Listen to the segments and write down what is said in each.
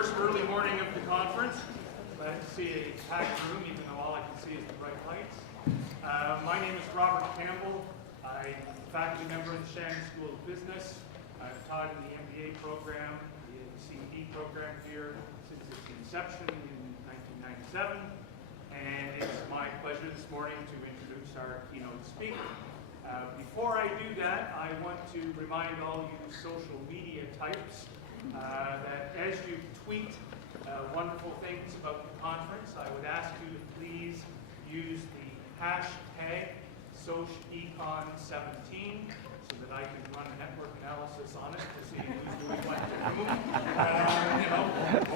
first early morning of the conference. Glad to see a packed room, even though all I can see is the bright lights. My name is Robert Campbell. I'm a faculty member in the Shannon School of Business. I've taught in the MBA program, the CED program here since its inception in 1997. And it's my pleasure this morning to introduce our keynote speaker. Before I do that, I want to remind all you social media types that as you tweet wonderful things about the conference, I would ask you to please use the hashtag SocEcon17 so that I can run a network analysis on it to see who's doing what to whom.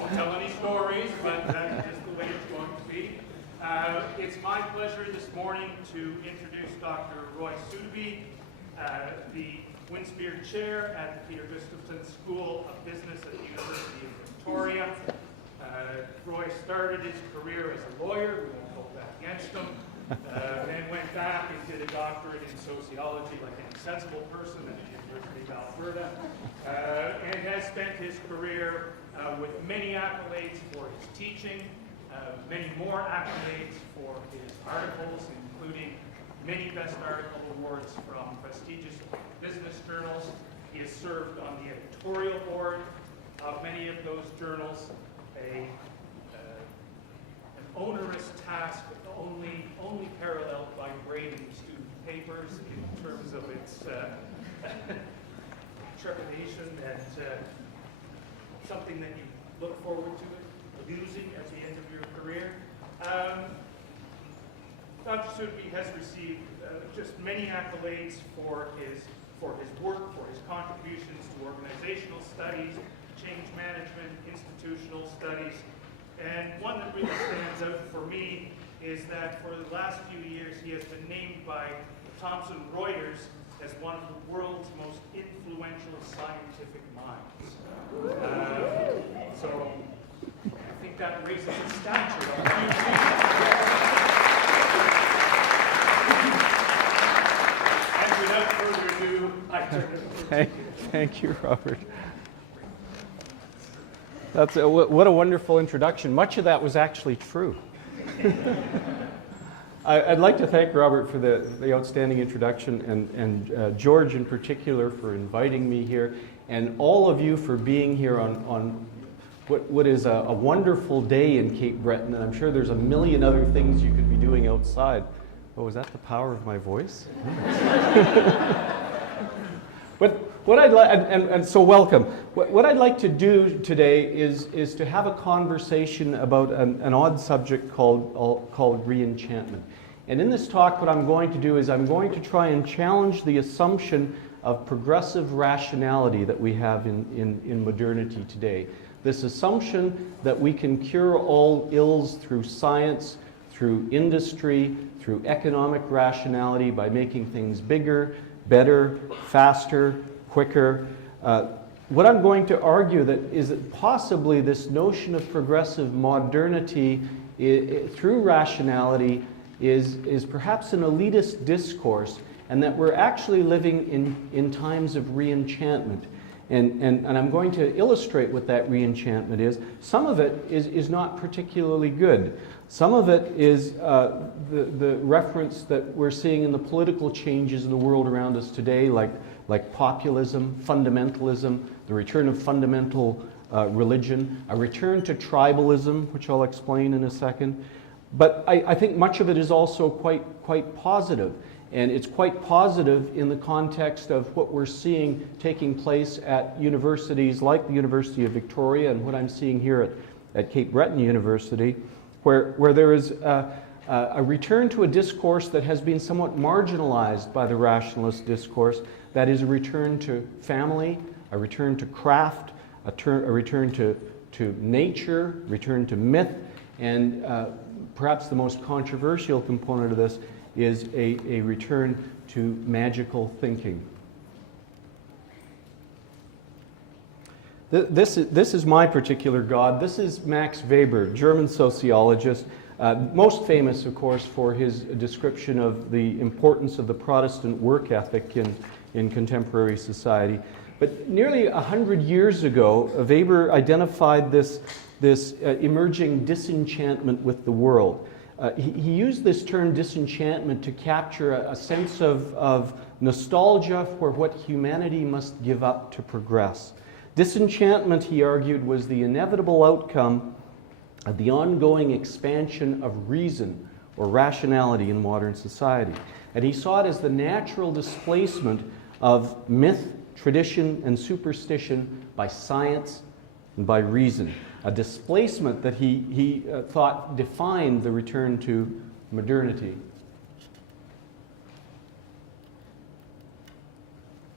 Won't tell any stories, but that's just the way it's going to be. It's my pleasure this morning to introduce Dr. Roy Suddaby, the Winspear Chair at the Peter Gustafson School of Business at the University of Victoria. Roy started his career as a lawyer, we won't hold that against him, then went back and did a doctorate in sociology like any sensible person at the University of Alberta, and has spent his career with many accolades for his teaching, many more accolades for his articles, including many best article awards from prestigious business journals. He has served on the editorial board of many of those journals, an onerous task only paralleled by grading student papers in terms of its trepidation and something that you look forward to losing at the end of your career. Dr. Suddaby has received just many accolades for his work, for his contributions to organizational studies, change management, institutional studies. And one that really stands out for me is that for the last few years he has been named by Thomson Reuters as one of the world's most influential scientific minds. So I think that raises his stature on a few things. And without further ado, I turn it over. Thank you, Robert. What a wonderful introduction. Much of that was actually true. I'd like to thank Robert for the outstanding introduction, and George in particular for inviting me here, and all of you for being here on what is a wonderful day in Cape Breton, and I'm sure there's a million other things you could be doing outside. Oh, was that the power of my voice? But what I'd like, and so welcome. What I'd like to do today is to have a conversation about an odd subject called Re-Enchantment. And in this talk, what I'm going to do is I'm going to try and challenge the assumption of progressive rationality that we have in modernity today. This assumption that we can cure all ills through science, through industry, through economic rationality by making things bigger, better, faster, quicker. What I'm going to argue is that possibly this notion of progressive modernity through rationality is perhaps an elitist discourse, and that we're actually living in times of re-enchantment. And I'm going to illustrate what that re-enchantment is. Some of it is not particularly good. Some of it is the reference that we're seeing in the political changes in the world around us today, like populism, fundamentalism, the return of fundamental religion, a return to tribalism, which I'll explain in a second. But I think much of it is also quite positive. And it's quite positive in the context of what we're seeing taking place at universities like the University of Victoria and what I'm seeing here at Cape Breton University, where there is a return to a discourse that has been somewhat marginalized by the rationalist discourse, that is a return to family, a return to craft, a return to nature, return to myth, and perhaps the most controversial component of this is a return to magical thinking. This is my particular god. This is Max Weber, German sociologist, most famous, of course, for his description of the importance of the Protestant work ethic in contemporary society. But nearly 100 years ago, Weber identified this emerging disenchantment with the world. He used this term disenchantment to capture a sense of nostalgia for what humanity must give up to progress. Disenchantment, he argued, was the inevitable outcome of the ongoing expansion of reason or rationality in modern society. And he saw it as the natural displacement of myth, tradition, and superstition by science and by reason. A displacement that he thought defined the return to modernity.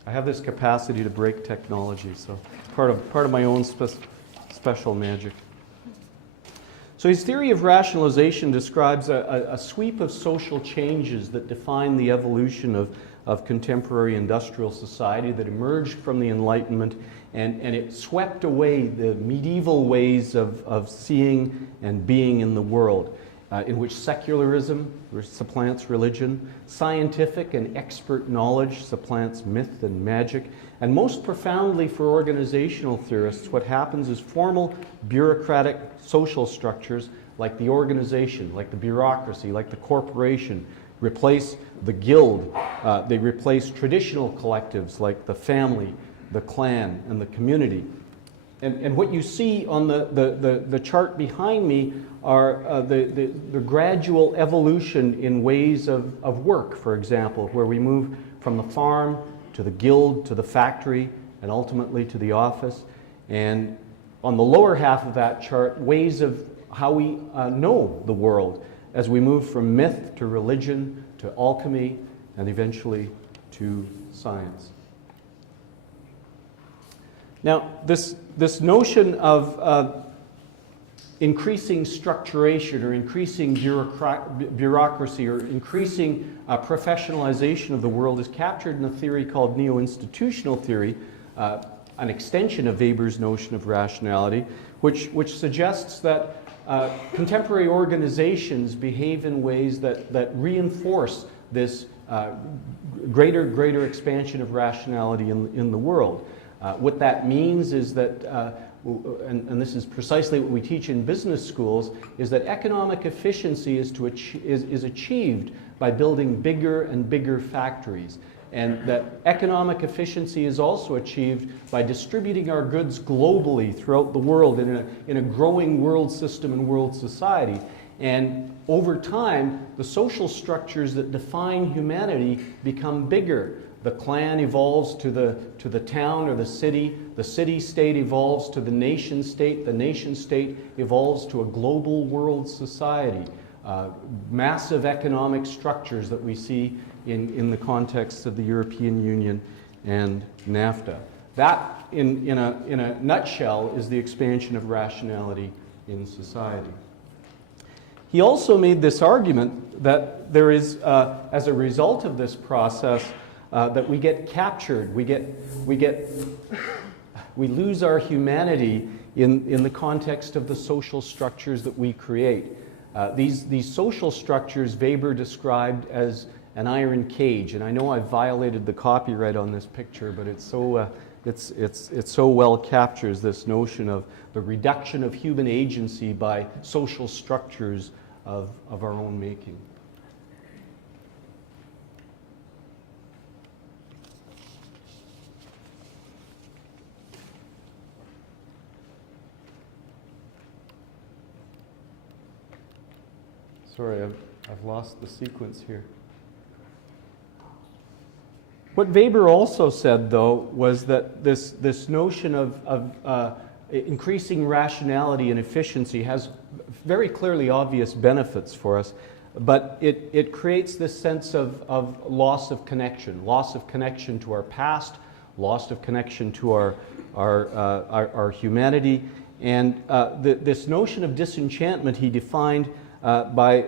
I have this capacity to break technology, so part of my own special magic. So his theory of rationalization describes a sweep of social changes that define the evolution of contemporary industrial society that emerged from the Enlightenment, and it swept away the medieval ways of seeing and being in the world, in which secularism supplants religion, scientific and expert knowledge supplants myth and magic, and most profoundly for organizational theorists, what happens is formal bureaucratic social structures like the organization, like the bureaucracy, like the corporation, replace the guild. They replace traditional collectives like the family, the clan, and the community. And what you see on the chart behind me are the gradual evolution in ways of work, for example, where we move from the farm to the guild to the factory and ultimately to the office. And on the lower half of that chart, ways of how we know the world as we move from myth to religion to alchemy and eventually to science. Now, this notion of increasing structuration or increasing bureaucracy or increasing professionalization of the world is captured in a theory called neo-institutional theory, an extension of Weber's notion of rationality, which suggests that contemporary organizations behave in ways that reinforce this greater expansion of rationality in the world. What that means is that, and this is precisely what we teach in business schools, is that economic efficiency is achieved by building bigger and bigger factories. And that economic efficiency is also achieved by distributing our goods globally throughout the world in a growing world system and world society. And over time, the social structures that define humanity become bigger. The clan evolves to the town or the city-state evolves to the nation-state evolves to a global world society. Massive economic structures that we see in the context of the European Union and NAFTA. That, in a nutshell, is the expansion of rationality in society. He also made this argument that there is, as a result of this process, that we get captured, we lose our humanity in the context of the social structures that we create. These social structures Weber described as an iron cage, and I know I violated the copyright on this picture, but it so well captures this notion of the reduction of human agency by social structures of our own making. Sorry, I've lost the sequence here. What Weber also said, though, was that this notion of increasing rationality and efficiency has very clearly obvious benefits for us, but it creates this sense of loss of connection to our past, loss of connection to our humanity, and this notion of disenchantment he defined by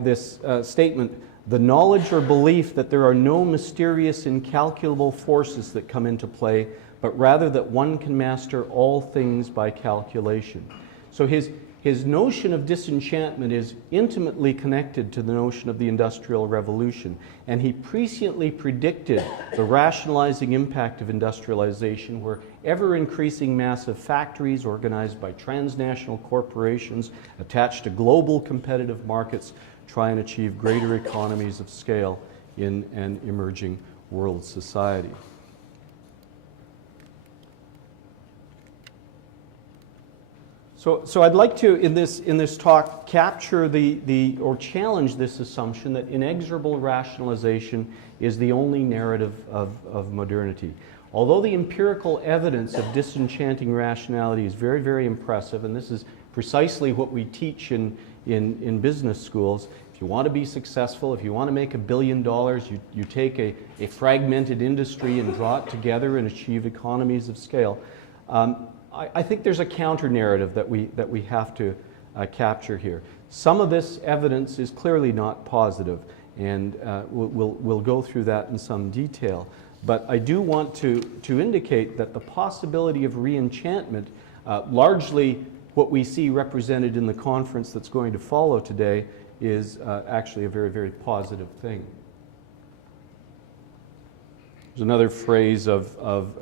this statement: the knowledge or belief that there are no mysterious, incalculable forces that come into play, but rather that one can master all things by calculation. So his notion of disenchantment is intimately connected to the notion of the Industrial Revolution, and he presciently predicted the rationalizing impact of industrialization, where ever-increasing massive factories organized by transnational corporations attached to global competitive markets try and achieve greater economies of scale in an emerging world society. So I'd like to, in this talk, capture or challenge this assumption that inexorable rationalization is the only narrative of modernity. Although the empirical evidence of disenchanting rationality is very, very impressive, and this is precisely what we teach in business schools. If you want to be successful, if you want to make $1 billion, you take a fragmented industry and draw it together and achieve economies of scale. I think there's a counter-narrative that we have to capture here. Some of this evidence is clearly not positive, and we'll go through that in some detail. But I do want to indicate that the possibility of re-enchantment, largely what we see represented in the conference that's going to follow today, is actually a very, very positive thing. There's another phrase of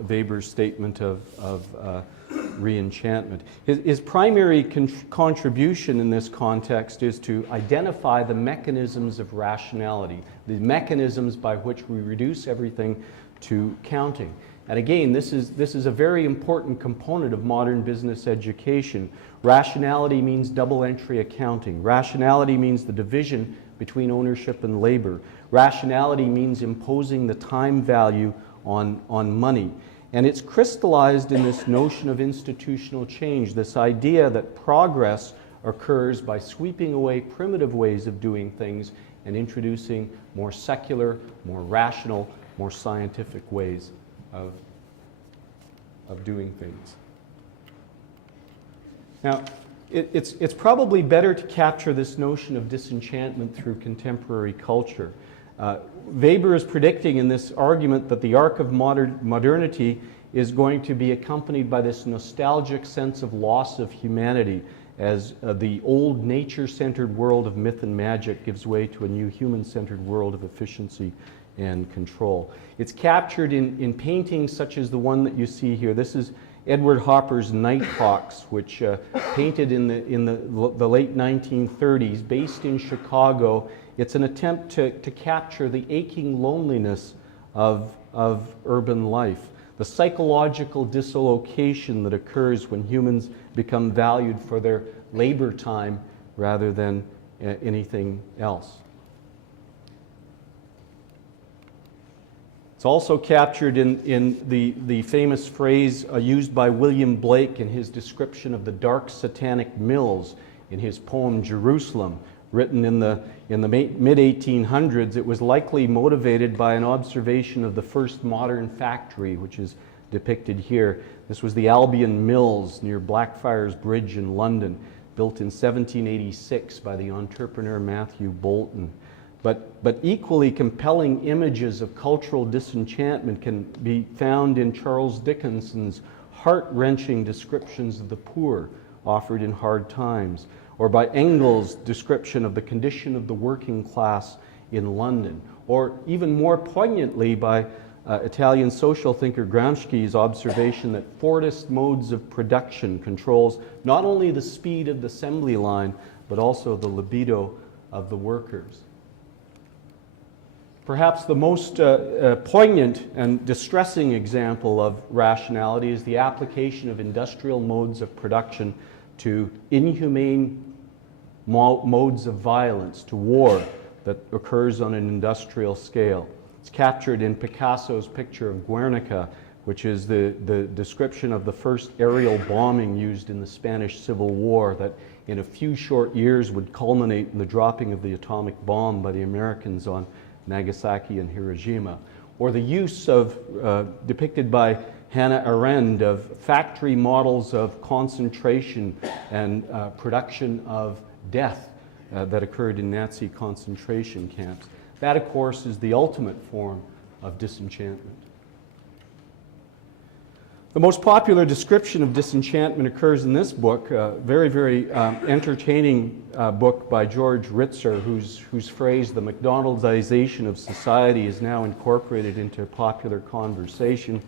Weber's statement of re-enchantment. His primary contribution in this context is to identify the mechanisms of rationality, the mechanisms by which we reduce everything to counting. And again, this is a very important component of modern business education. Rationality means double entry accounting. Rationality means the division between ownership and labor. Rationality means imposing the time value on money. And it's crystallized in this notion of institutional change, this idea that progress occurs by sweeping away primitive ways of doing things and introducing more secular, more rational, more scientific ways of doing things. Now, it's probably better to capture this notion of disenchantment through contemporary culture. Weber is predicting in this argument that the arc of modernity is going to be accompanied by this nostalgic sense of loss of humanity as the old nature-centered world of myth and magic gives way to a new human-centered world of efficiency and control. It's captured in paintings such as the one that you see here. This is Edward Hopper's Nighthawks, which painted in the late 1930s, based in Chicago. It's an attempt to capture the aching loneliness of urban life, the psychological dislocation that occurs when humans become valued for their labor time rather than anything else. It's also captured in the famous phrase used by William Blake in his description of the dark satanic mills in his poem Jerusalem, written in the mid-1800s. It was likely motivated by an observation of the first modern factory, which is depicted here. This was the Albion Mills near Blackfriars Bridge in London, built in 1786 by the entrepreneur Matthew Boulton. But equally compelling images of cultural disenchantment can be found in Charles Dickens's heart-wrenching descriptions of the poor offered in Hard Times, or by Engels' description of the condition of the working class in London, or even more poignantly by Italian social thinker Gramsci's observation that Fordist modes of production controls not only the speed of the assembly line, but also the libido of the workers. Perhaps the most poignant and distressing example of rationality is the application of industrial modes of production to inhumane modes of violence, to war that occurs on an industrial scale. It's captured in Picasso's picture of Guernica, which is the description of the first aerial bombing used in the Spanish Civil War that in a few short years would culminate in the dropping of the atomic bomb by the Americans on Nagasaki and Hiroshima, or the use of, depicted by Hannah Arendt, of factory models of concentration and production of death that occurred in Nazi concentration camps. That, of course, is the ultimate form of disenchantment. The most popular description of disenchantment occurs in this book, a very, very entertaining book by George Ritzer, whose phrase, the McDonaldization of society, is now incorporated into popular conversation.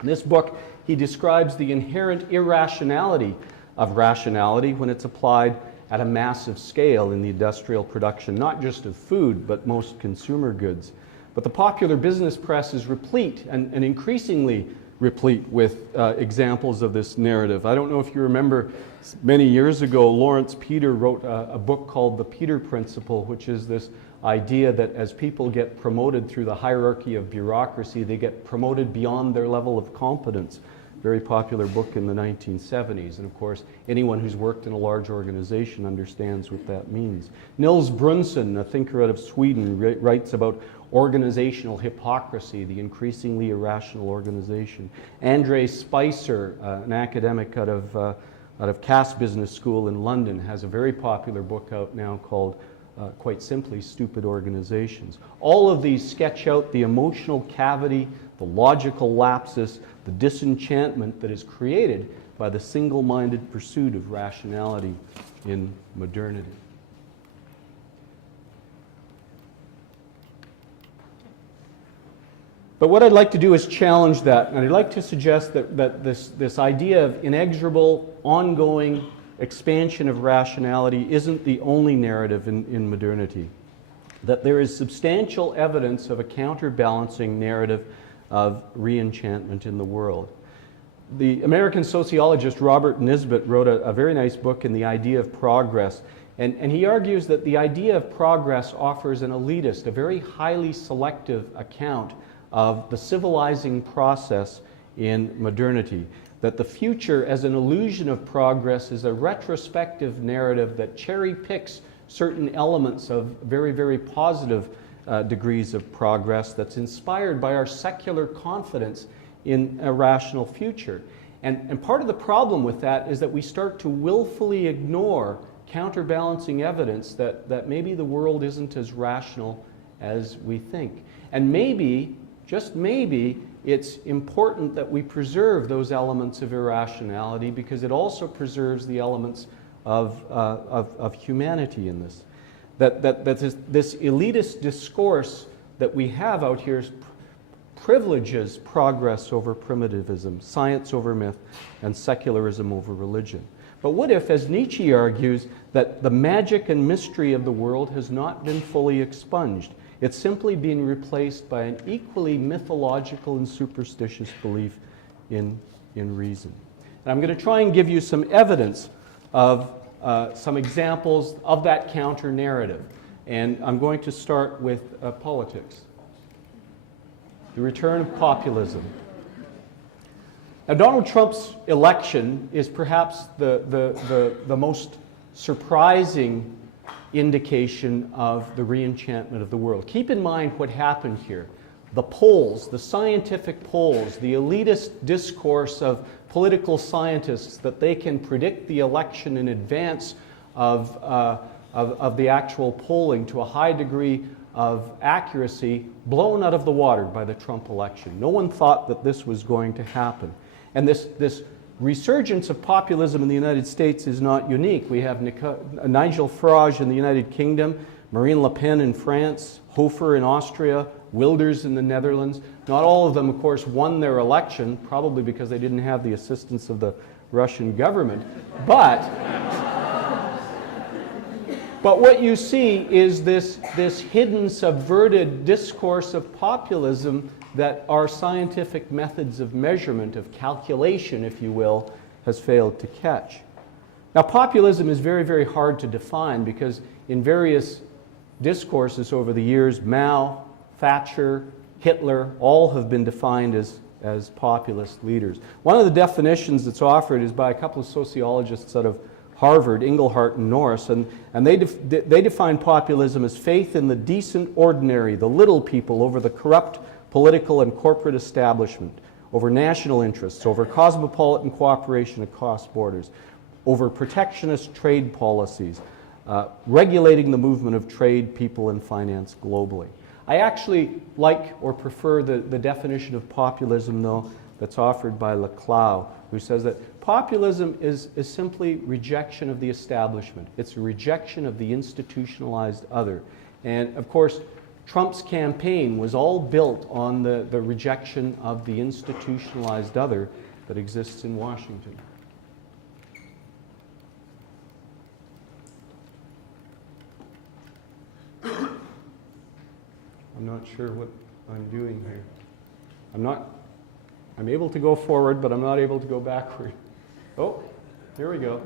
In this book, he describes the inherent irrationality of rationality when it's applied at a massive scale in the industrial production, not just of food, but most consumer goods. But the popular business press is replete and increasingly replete with examples of this narrative. I don't know if you remember, many years ago, Lawrence Peter wrote a book called The Peter Principle, which is this idea that as people get promoted through the hierarchy of bureaucracy, they get promoted beyond their level of competence. Very popular book in the 1970s. And of course, anyone who's worked in a large organization understands what that means. Nils Brunson, a thinker out of Sweden, writes about organizational hypocrisy, the increasingly irrational organization. Andre Spicer, an academic out of Cass Business School in London, has a very popular book out now called, quite simply, Stupid Organizations. All of these sketch out the emotional cavity, the logical lapses, the disenchantment that is created by the single-minded pursuit of rationality in modernity. But what I'd like to do is challenge that, and I'd like to suggest that this idea of inexorable, ongoing expansion of rationality isn't the only narrative in modernity. That there is substantial evidence of a counterbalancing narrative of re-enchantment in the world. The American sociologist Robert Nesbit wrote a very nice book in The Idea of Progress, and he argues that the idea of progress offers an elitist, a very highly selective account of the civilizing process in modernity. That the future as an illusion of progress is a retrospective narrative that cherry picks certain elements of very, very positive degrees of progress that's inspired by our secular confidence in a rational future. And part of the problem with that is that we start to willfully ignore counterbalancing evidence that maybe the world isn't as rational as we think. And maybe, just maybe, it's important that we preserve those elements of irrationality because it also preserves the elements of humanity in this. That this elitist discourse that we have out here privileges progress over primitivism, science over myth, and secularism over religion. But what if, as Nietzsche argues, that the magic and mystery of the world has not been fully expunged? It's simply being replaced by an equally mythological and superstitious belief in reason. And I'm going to try and give you some evidence of some examples of that counter-narrative. And I'm going to start with politics. The return of populism. Now, Donald Trump's election is perhaps the most surprising indication of the re-enchantment of the world. Keep in mind what happened here. The polls, the scientific polls, the elitist discourse of political scientists that they can predict the election in advance of the actual polling to a high degree of accuracy, blown out of the water by the Trump election. No one thought that this was going to happen. And this resurgence of populism in the United States is not unique. We have Nigel Farage in the United Kingdom, Marine Le Pen in France, Hofer in Austria, Wilders in the Netherlands. Not all of them, of course, won their election, probably because they didn't have the assistance of the Russian government. But what you see is this hidden, subverted discourse of populism that our scientific methods of measurement, of calculation, if you will, has failed to catch. Now, populism is very, very hard to define because in various discourses over the years, Mao, Thatcher, Hitler, all have been defined as populist leaders. One of the definitions that's offered is by a couple of sociologists out of Harvard, Engelhardt and Norris, and they define populism as faith in the decent ordinary, the little people, over the corrupt political and corporate establishment, over national interests, over cosmopolitan cooperation across borders, over protectionist trade policies, regulating the movement of trade, people, and finance globally. I actually like or prefer the definition of populism, though, that's offered by Laclau, who says that populism is simply rejection of the establishment. It's a rejection of the institutionalized other. And of course, Trump's campaign was all built on the rejection of the institutionalized other that exists in Washington. I'm not sure what I'm doing here. I'm able to go forward, but I'm not able to go backward. Oh, here we go.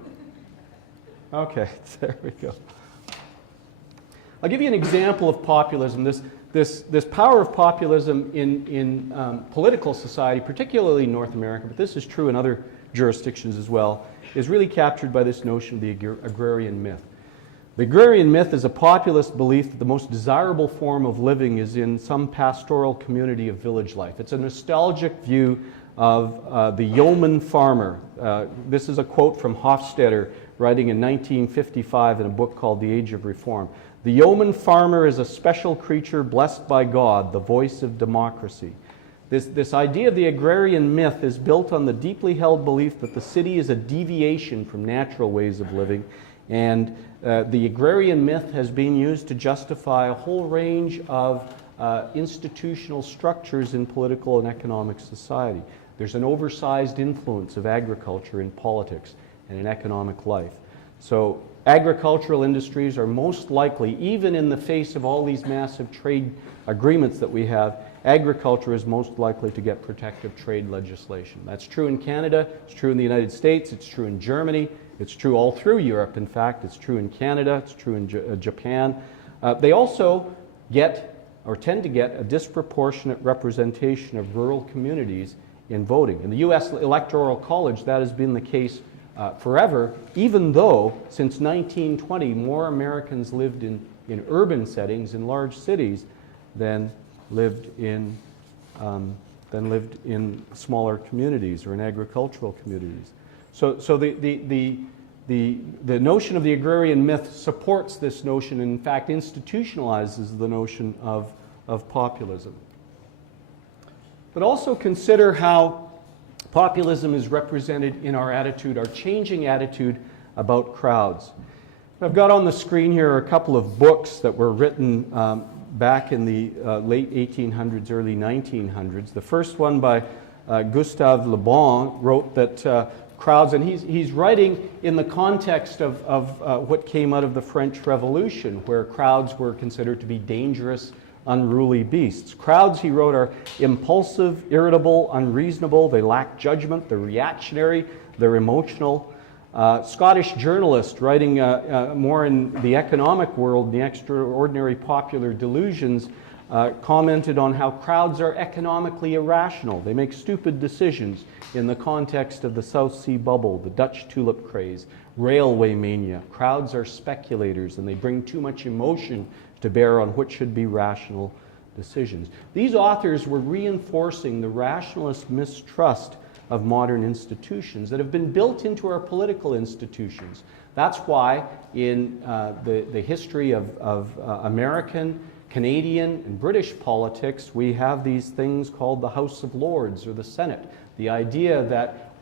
Okay, there we go. I'll give you an example of populism. This power of populism in political society, particularly in North America, but this is true in other jurisdictions as well, is really captured by this notion of the agrarian myth. The agrarian myth is a populist belief that the most desirable form of living is in some pastoral community of village life. It's a nostalgic view of the yeoman farmer. This is a quote from Hofstadter, writing in 1955 in a book called The Age of Reform. The yeoman farmer is a special creature blessed by God, the voice of democracy. This idea of the agrarian myth is built on the deeply held belief that the city is a deviation from natural ways of living, and the agrarian myth has been used to justify a whole range of institutional structures in political and economic society. There's an oversized influence of agriculture in politics and in economic life. So agricultural industries are most likely, even in the face of all these massive trade agreements that we have, agriculture is most likely to get protective trade legislation. That's true in Canada, it's true in the United States, it's true in Germany, it's true all through Europe. In fact, it's true in Canada, it's true in Japan. They also get, or tend to get, a disproportionate representation of rural communities in voting. In the U.S. Electoral College, that has been the case forever, even though since 1920 more Americans lived in urban settings, in large cities, than lived in smaller communities or in agricultural communities. So the notion of the agrarian myth supports this notion and in fact institutionalizes the notion of populism. But also consider how populism is represented in our attitude, our changing attitude about crowds. I've got on the screen here a couple of books that were written back in the late 1800s, early 1900s. The first one by Gustave Le Bon wrote that crowds, and he's writing in the context of what came out of the French Revolution, where crowds were considered to be dangerous, unruly beasts. Crowds, he wrote, are impulsive, irritable, unreasonable, they lack judgment, they're reactionary, they're emotional. Scottish journalist writing more in the economic world, the extraordinary popular delusions, commented on how crowds are economically irrational. They make stupid decisions in the context of the South Sea bubble, the Dutch tulip craze, railway mania. Crowds are speculators and they bring too much emotion to bear on what should be rational decisions. These authors were reinforcing the rationalist mistrust of modern institutions that have been built into our political institutions. That's why in the history of American, Canadian, and British politics, we have these things called the House of Lords or the Senate. The idea that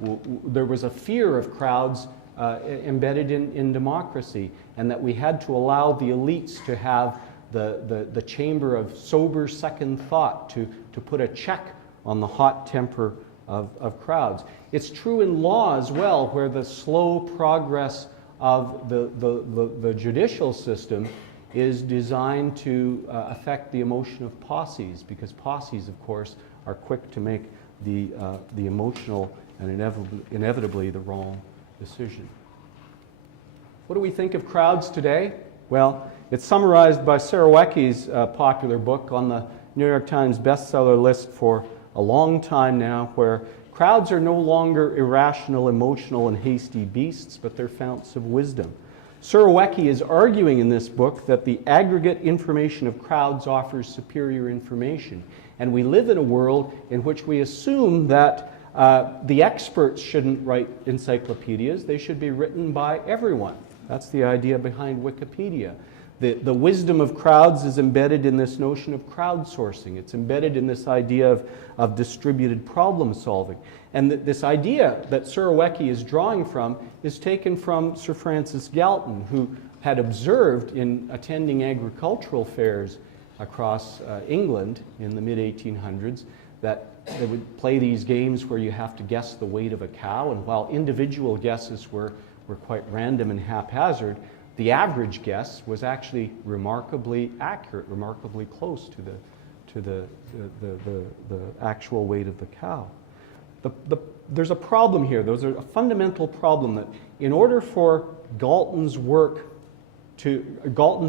there was a fear of crowds embedded in democracy, and that we had to allow the elites to have the chamber of sober second thought to put a check on the hot temper of crowds. It's true in law as well, where the slow progress of the judicial system is designed to affect the emotion of posses, because posses, of course, are quick to make the emotional and inevitably the wrong decision. What do we think of crowds today? Well, it's summarized by Sarowecki's popular book on the New York Times bestseller list for a long time now, where crowds are no longer irrational, emotional, and hasty beasts, but they're founts of wisdom. Sarowecki is arguing in this book that the aggregate information of crowds offers superior information. And we live in a world in which we assume that the experts shouldn't write encyclopedias. They should be written by everyone. That's the idea behind Wikipedia. The wisdom of crowds is embedded in this notion of crowdsourcing. It's embedded in this idea of distributed problem solving. And this idea that Surowiecki is drawing from is taken from Sir Francis Galton, who had observed in attending agricultural fairs across England in the mid-1800s that they would play these games where you have to guess the weight of a cow, and while individual guesses were quite random and haphazard, the average guess was actually remarkably accurate, remarkably close to the actual weight of the cow. There's a problem here. There's a fundamental problem that in order for Galton's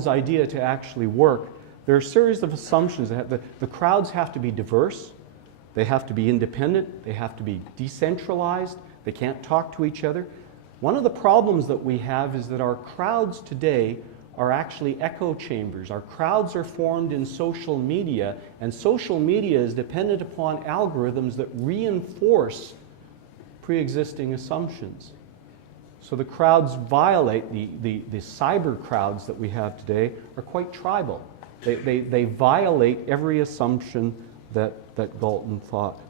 idea to actually work, there are a series of assumptions. The crowds have to be diverse, they have to be independent, they have to be decentralized, they can't talk to each other. One of the problems that we have is that our crowds today are actually echo chambers. Our crowds are formed in social media, and social media is dependent upon algorithms that reinforce pre-existing assumptions. So the crowds violate, the cyber crowds that we have today are quite tribal. They violate every assumption that Galton thought.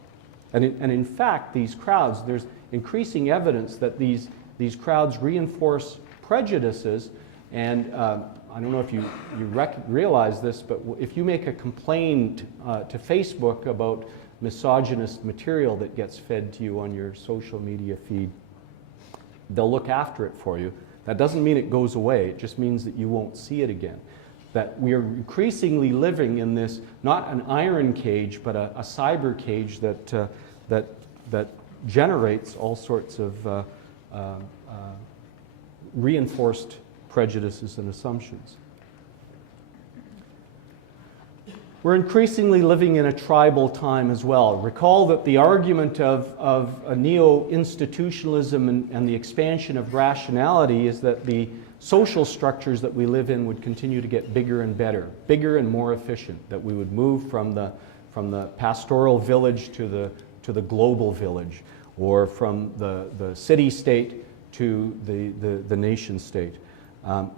And in fact, these crowds, there's increasing evidence that these crowds reinforce prejudices. And I don't know if you realize this, but if you make a complaint to Facebook about misogynist material that gets fed to you on your social media feed, they'll look after it for you. That doesn't mean it goes away. It just means that you won't see it again. That we are increasingly living in this, not an iron cage, but a cyber cage that generates all sorts of reinforced prejudices and assumptions. We're increasingly living in a tribal time as well. Recall that the argument of neo-institutionalism and the expansion of rationality is that the social structures that we live in would continue to get bigger and better, bigger and more efficient, that we would move from the pastoral village to the global village, or from the city-state to the nation-state.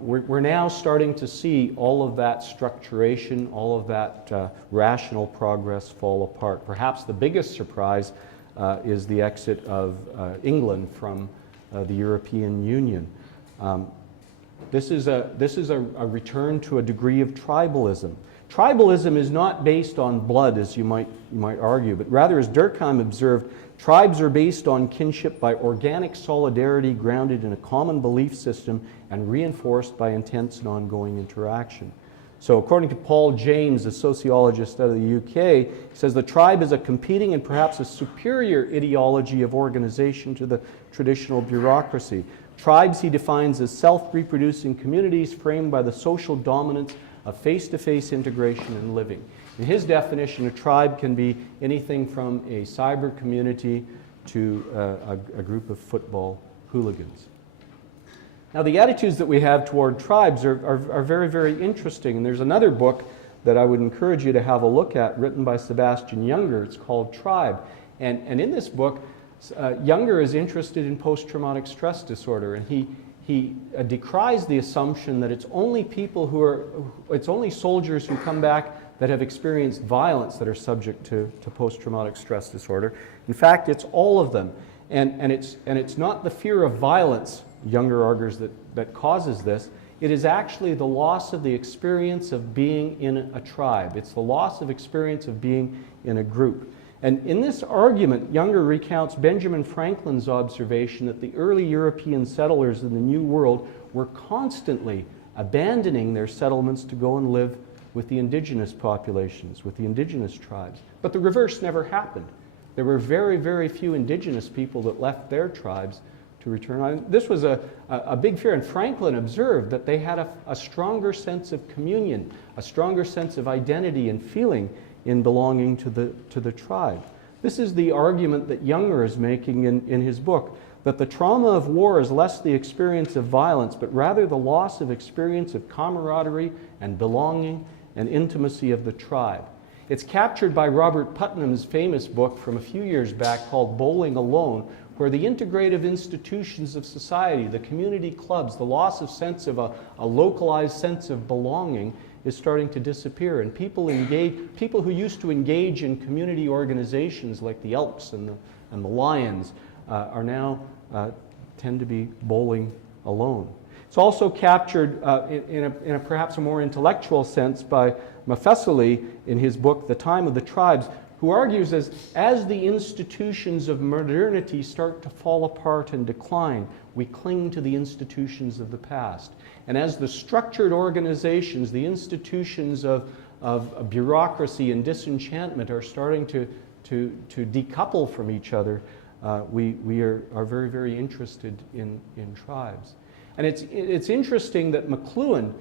We're now starting to see all of that structuration, all of that rational progress fall apart. Perhaps the biggest surprise is the exit of England from the European Union. This is a return to a degree of tribalism. Tribalism is not based on blood, as you might argue, but rather, as Durkheim observed, tribes are based on kinship by organic solidarity grounded in a common belief system and reinforced by intense and ongoing interaction. So according to Paul James, a sociologist out of the UK, he says the tribe is a competing and perhaps a superior ideology of organization to the traditional bureaucracy. Tribes he defines as self-reproducing communities framed by the social dominance of face-to-face integration and living. In his definition, a tribe can be anything from a cyber community to a group of football hooligans. Now, the attitudes that we have toward tribes are very, very interesting. And there's another book that I would encourage you to have a look at, written by Sebastian Junger. It's called Tribe. And in this book, Junger is interested in post-traumatic stress disorder, and he decries the assumption that it's only it's only soldiers who come back that have experienced violence that are subject to post-traumatic stress disorder. In fact, it's all of them. And it's not the fear of violence, Junger argues, that causes this. It is actually the loss of the experience of being in a tribe. It's the loss of experience of being in a group. And in this argument, Junger recounts Benjamin Franklin's observation that the early European settlers in the New World were constantly abandoning their settlements to go and live with the indigenous populations, with the indigenous tribes. But the reverse never happened. There were very, very few indigenous people that left their tribes to return. This was a big fear, and Franklin observed that they had a stronger sense of communion, a stronger sense of identity and feeling in belonging to the tribe. This is the argument that Junger is making in his book, that the trauma of war is less the experience of violence, but rather the loss of experience of camaraderie and belonging and intimacy of the tribe. It's captured by Robert Putnam's famous book from a few years back called Bowling Alone, where the integrative institutions of society, the community clubs, the loss of sense of a localized sense of belonging is starting to disappear. And people who used to engage in community organizations like the Elks and the Lions are now tend to be bowling alone. It's also captured in a perhaps a more intellectual sense by Mafesseli in his book, The Time of the Tribes, who argues as the institutions of modernity start to fall apart and decline, we cling to the institutions of the past. And as the structured organizations, the institutions of bureaucracy and disenchantment are starting to decouple from each other, we are very, very interested in tribes. And it's interesting that McLuhan,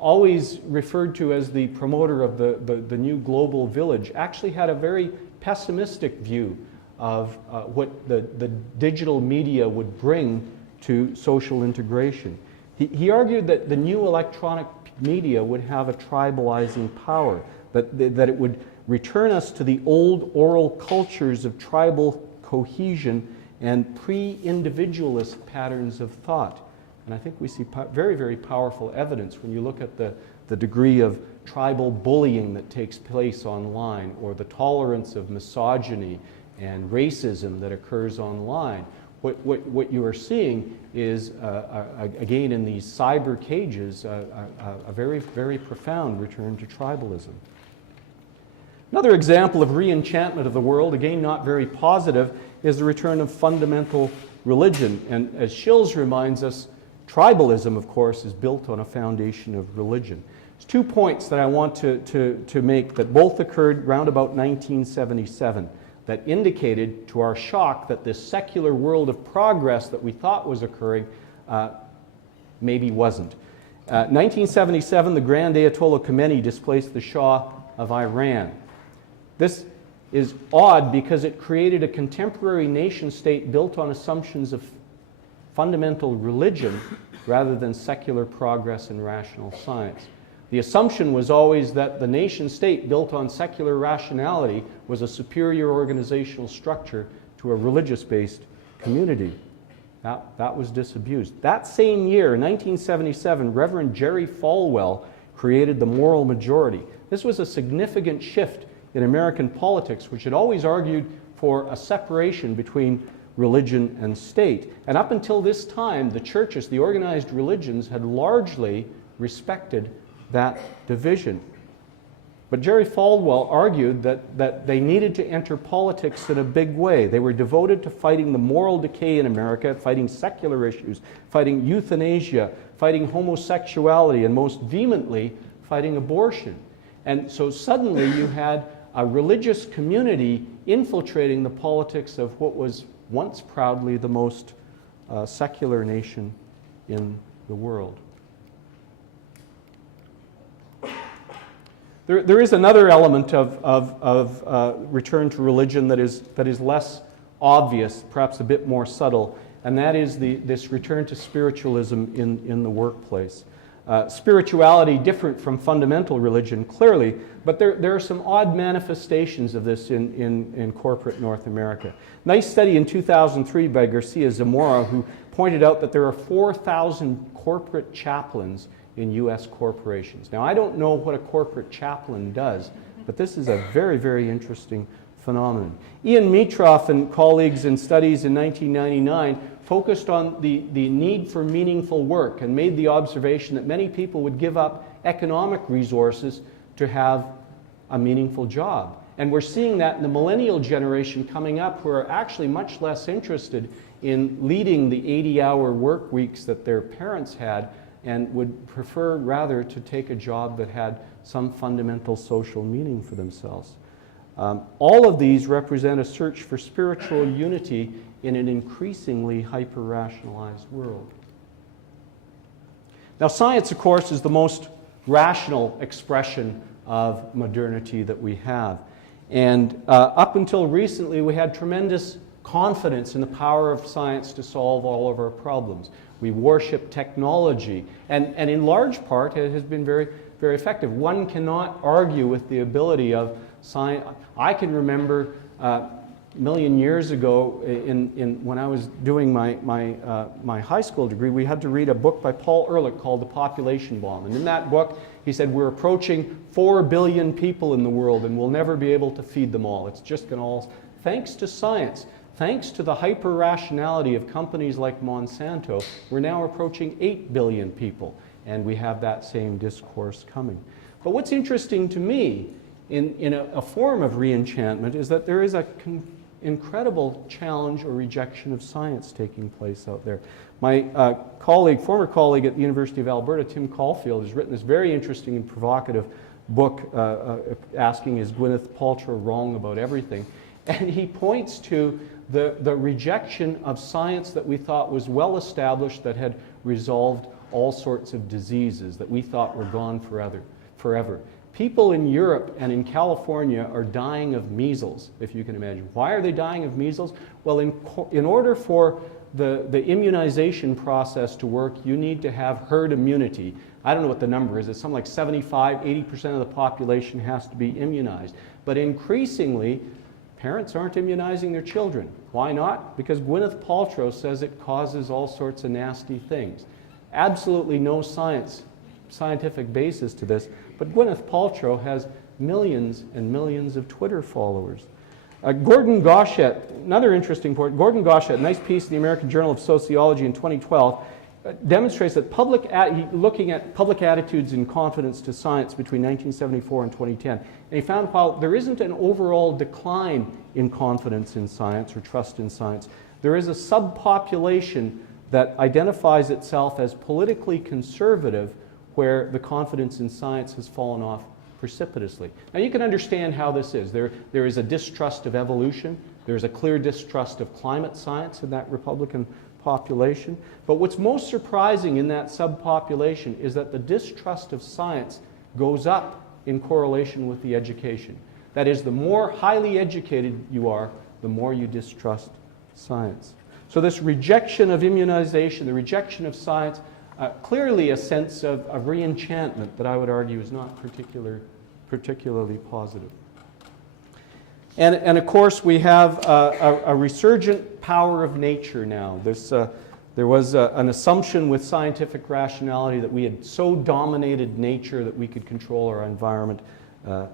always referred to as the promoter of the new global village, actually had a very pessimistic view of what the digital media would bring to social integration. He argued that the new electronic media would have a tribalizing power, that it would return us to the old oral cultures of tribal cohesion and pre-individualist patterns of thought. And I think we see very, very powerful evidence when you look at the degree of tribal bullying that takes place online, or the tolerance of misogyny and racism that occurs online. What you are seeing is, again, in these cyber cages, a very, very profound return to tribalism. Another example of re-enchantment of the world, again not very positive, is the return of fundamental religion. And as Schills reminds us, tribalism, of course, is built on a foundation of religion. There's 2 points that I want to make that both occurred round about 1977 that indicated, to our shock, that this secular world of progress that we thought was occurring maybe wasn't. 1977, the Grand Ayatollah Khomeini displaced the Shah of Iran. This is odd because it created a contemporary nation-state built on assumptions of fundamental religion rather than secular progress and rational science. The assumption was always that the nation-state built on secular rationality was a superior organizational structure to a religious-based community. That was disabused. That same year, 1977, Reverend Jerry Falwell created the moral majority. This was a significant shift in American politics, which had always argued for a separation between religion and state. And up until this time, the churches, the organized religions, had largely respected that division. But Jerry Falwell argued that they needed to enter politics in a big way. They were devoted to fighting the moral decay in America, fighting secular issues, fighting euthanasia, fighting homosexuality, and most vehemently, fighting abortion. And so suddenly you had a religious community infiltrating the politics of what was once proudly the most secular nation in the world. There is another element of return to religion that is less obvious, perhaps a bit more subtle, and that is this return to spiritualism in the workplace. Spirituality different from fundamental religion, clearly, but there are some odd manifestations of this in corporate North America. Nice study in 2003 by Garcia Zamora, who pointed out that there are 4,000 corporate chaplains in U.S. corporations. Now, I don't know what a corporate chaplain does, but this is a very, very interesting phenomenon. Ian Metroff and colleagues in studies in 1999 focused on the need for meaningful work and made the observation that many people would give up economic resources to have a meaningful job. And we're seeing that in the millennial generation coming up, who are actually much less interested in leading the 80-hour work weeks that their parents had, and would prefer rather to take a job that had some fundamental social meaning for themselves. All of these represent a search for spiritual unity in an increasingly hyper-rationalized world. Now, science, of course, is the most rational expression of modernity that we have. And up until recently, we had tremendous confidence in the power of science to solve all of our problems. We worship technology, and in large part, it has been very, very effective. One cannot argue with the ability of science. I can remember million years ago, when I was doing my high school degree, we had to read a book by Paul Ehrlich called The Population Bomb. And in that book, he said, we're approaching 4 billion people in the world and we'll never be able to feed them all. It's just going to all, thanks to science, thanks to the hyper-rationality of companies like Monsanto, we're now approaching 8 billion people. And we have that same discourse coming. But what's interesting to me in a form of re-enchantment is that there is an incredible challenge or rejection of science taking place out there. My former colleague at the University of Alberta, Tim Caulfield, has written this very interesting and provocative book asking, is Gwyneth Paltrow wrong about everything? And he points to the rejection of science that we thought was well established, that had resolved all sorts of diseases that we thought were gone forever. People in Europe and in California are dying of measles, if you can imagine. Why are they dying of measles? Well, in order for the immunization process to work, you need to have herd immunity. I don't know what the number is. It's something like 75, 80% of the population has to be immunized. But increasingly, parents aren't immunizing their children. Why not? Because Gwyneth Paltrow says it causes all sorts of nasty things. Absolutely no scientific basis to this, but Gwyneth Paltrow has millions and millions of Twitter followers. Gordon Goshett, another interesting point, Gordon Goshett, a nice piece in the American Journal of Sociology in 2012, demonstrates that looking at public attitudes and confidence to science between 1974 and 2010, and he found while there isn't an overall decline in confidence in science or trust in science, there is a subpopulation that identifies itself as politically conservative where the confidence in science has fallen off precipitously. Now you can understand how this is. There is a distrust of evolution. There's a clear distrust of climate science in that Republican population. But what's most surprising in that subpopulation is that the distrust of science goes up in correlation with the education. That is, the more highly educated you are, the more you distrust science. So this rejection of immunization, the rejection of science, clearly a sense of re-enchantment that I would argue is not particularly positive. And of course, we have a resurgent power of nature now. There was an assumption with scientific rationality that we had so dominated nature that we could control our environment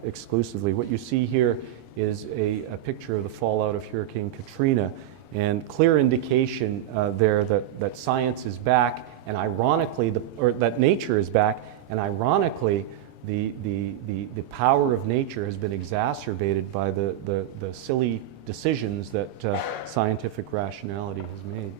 exclusively. What you see here is a picture of the fallout of Hurricane Katrina, and clear indication there that science is back, and ironically, or that nature is back, and ironically, the power of nature has been exacerbated by the silly decisions that scientific rationality has made.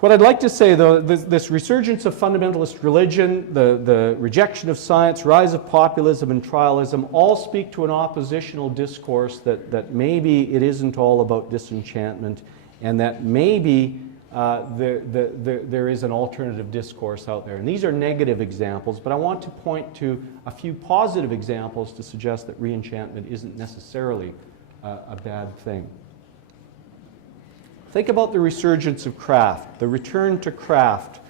What I'd like to say, though, this resurgence of fundamentalist religion, the rejection of science, rise of populism and trialism, all speak to an oppositional discourse that maybe it isn't all about disenchantment, and that maybe there is an alternative discourse out there. And these are negative examples, but I want to point to a few positive examples to suggest that re-enchantment isn't necessarily a bad thing. Think about the resurgence of craft, the return to craft.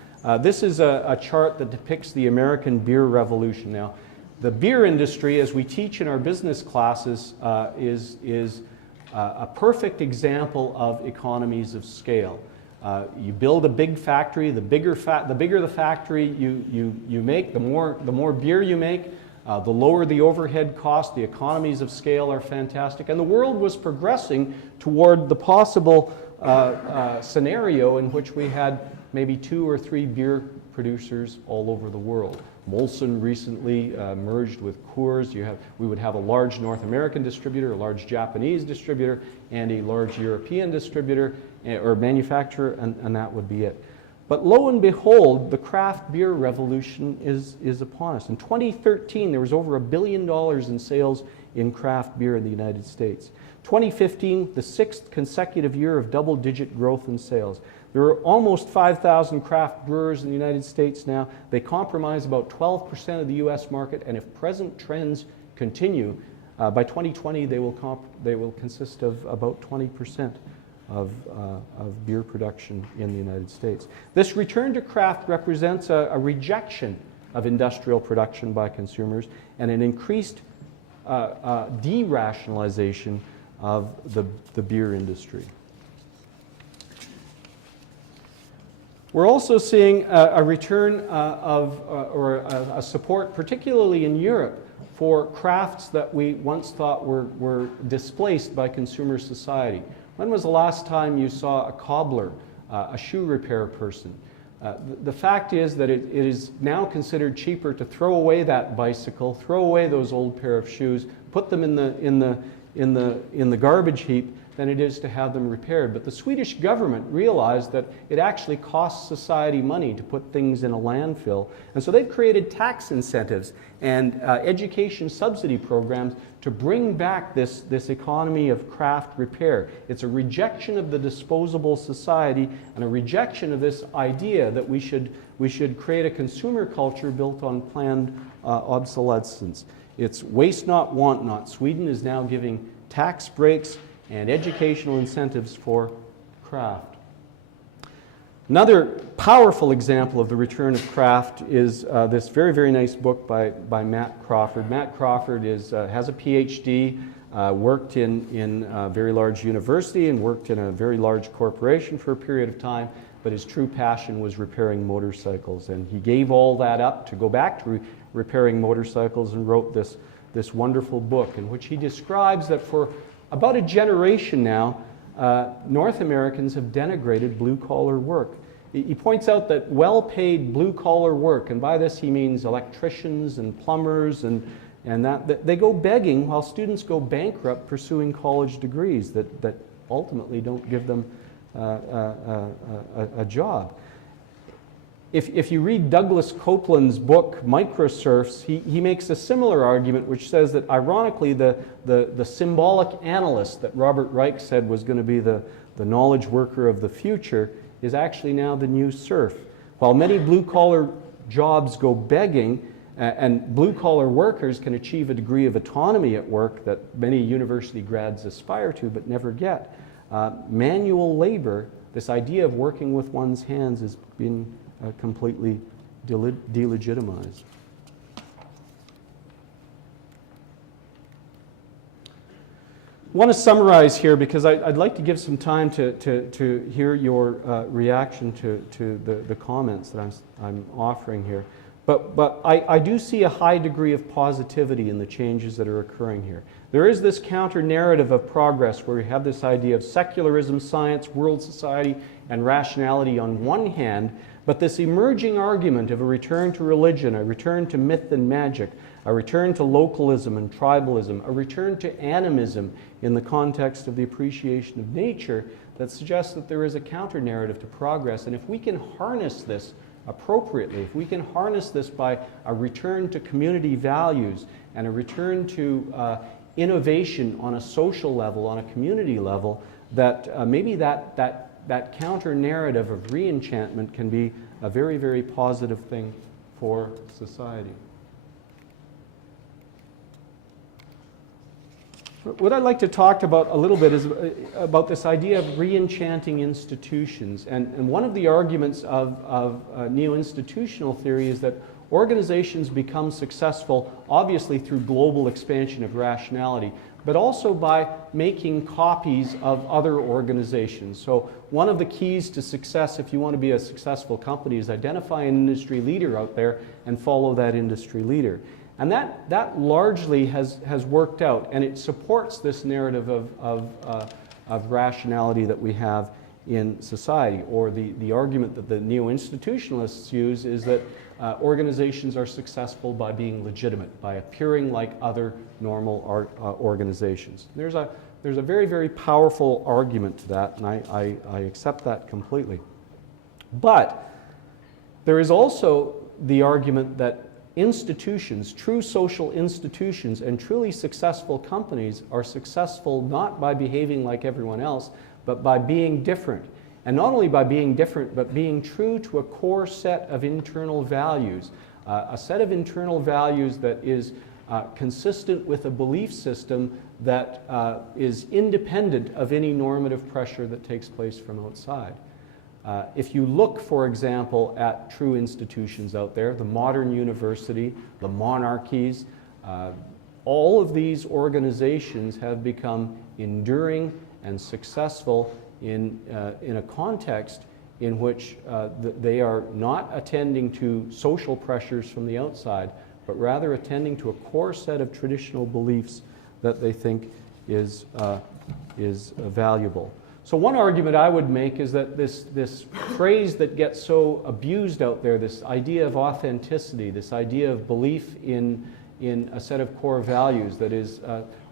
This is a chart that depicts the American beer revolution. Now, the beer industry, as we teach in our business classes, is a perfect example of economies of scale. You build a big factory, the bigger the factory you make, the more beer you make, the lower the overhead cost, the economies of scale are fantastic. And the world was progressing toward the possible scenario in which we had maybe 2 or 3 beer producers all over the world. Molson recently merged with Coors. We would have a large North American distributor, a large Japanese distributor, and a large European distributor or manufacturer, and that would be it. But lo and behold, the craft beer revolution is upon us. In 2013, there was over $1 billion in sales in craft beer in the United States. 2015, the 6th consecutive year of double-digit growth in sales. There are almost 5,000 craft brewers in the United States now. They comprise about 12% of the U.S. market, and if present trends continue, by 2020 they will consist of about 20% of beer production in the United States. This return to craft represents a rejection of industrial production by consumers and an increased de-rationalization of the beer industry. We're also seeing a return or a support, particularly in Europe, for crafts that we once thought were displaced by consumer society. When was the last time you saw a cobbler, a shoe repair person? The fact is that it is now considered cheaper to throw away that bicycle, throw away those old pair of shoes, put them in the garbage heap, than it is to have them repaired. But the Swedish government realized that it actually costs society money to put things in a landfill. And so they've created tax incentives and education subsidy programs to bring back this economy of craft repair. It's a rejection of the disposable society and a rejection of this idea that we should create a consumer culture built on planned obsolescence. It's waste not, want not. Sweden is now giving tax breaks and educational incentives for craft. Another powerful example of the return of craft is this very, very nice book by Matt Crawford. Matt Crawford has a PhD, worked in a very large university and worked in a very large corporation for a period of time, but his true passion was repairing motorcycles. And he gave all that up to go back to repairing motorcycles and wrote this wonderful book in which he describes that for about a generation now, North Americans have denigrated blue-collar work. He points out that well-paid blue-collar work, and by this he means electricians and plumbers and that they go begging while students go bankrupt pursuing college degrees that ultimately don't give them a job. If you read Douglas Copeland's book, Microserfs, he makes a similar argument which says that ironically the symbolic analyst that Robert Reich said was going to be the knowledge worker of the future is actually now the new serf. While many blue-collar jobs go begging and blue-collar workers can achieve a degree of autonomy at work that many university grads aspire to but never get, manual labor, this idea of working with one's hands, has been completely delegitimized. I want to summarize here because I'd like to give some time to hear your reaction to the comments that I'm offering here. But I do see a high degree of positivity in the changes that are occurring here. There is this counter-narrative of progress where we have this idea of secularism, science, world society, and rationality on one hand, but this emerging argument of a return to religion, a return to myth and magic, a return to localism and tribalism, a return to animism in the context of the appreciation of nature that suggests that there is a counter-narrative to progress. And if we can harness this appropriately, if we can harness this by a return to community values and a return to innovation on a social level, on a community level, that maybe that counter-narrative of re-enchantment can be a very, very positive thing for society. What I'd like to talk about a little bit is about this idea of re-enchanting institutions. And one of the arguments of neo-institutional theory is that organizations become successful, obviously through global expansion of rationality, but also by making copies of other organizations. So one of the keys to success, if you want to be a successful company, is identify an industry leader out there and follow that industry leader. And that largely has worked out, and it supports this narrative of rationality that we have in society. Or the argument that the neo-institutionalists use is that organizations are successful by being legitimate, by appearing like other normal organizations. There's a very, very powerful argument to that, and I accept that completely. But there is also the argument that institutions, true social institutions, and truly successful companies are successful not by behaving like everyone else, but by being different. And not only by being different, but being true to a core set of internal values, a set of internal values that is consistent with a belief system that is independent of any normative pressure that takes place from outside. If you look, for example, at true institutions out there, the modern university, the monarchies, all of these organizations have become enduring and successful in a context in which they are not attending to social pressures from the outside, but rather attending to a core set of traditional beliefs that they think is valuable. So one argument I would make is that this phrase that gets so abused out there, this idea of authenticity, this idea of belief in a set of core values that is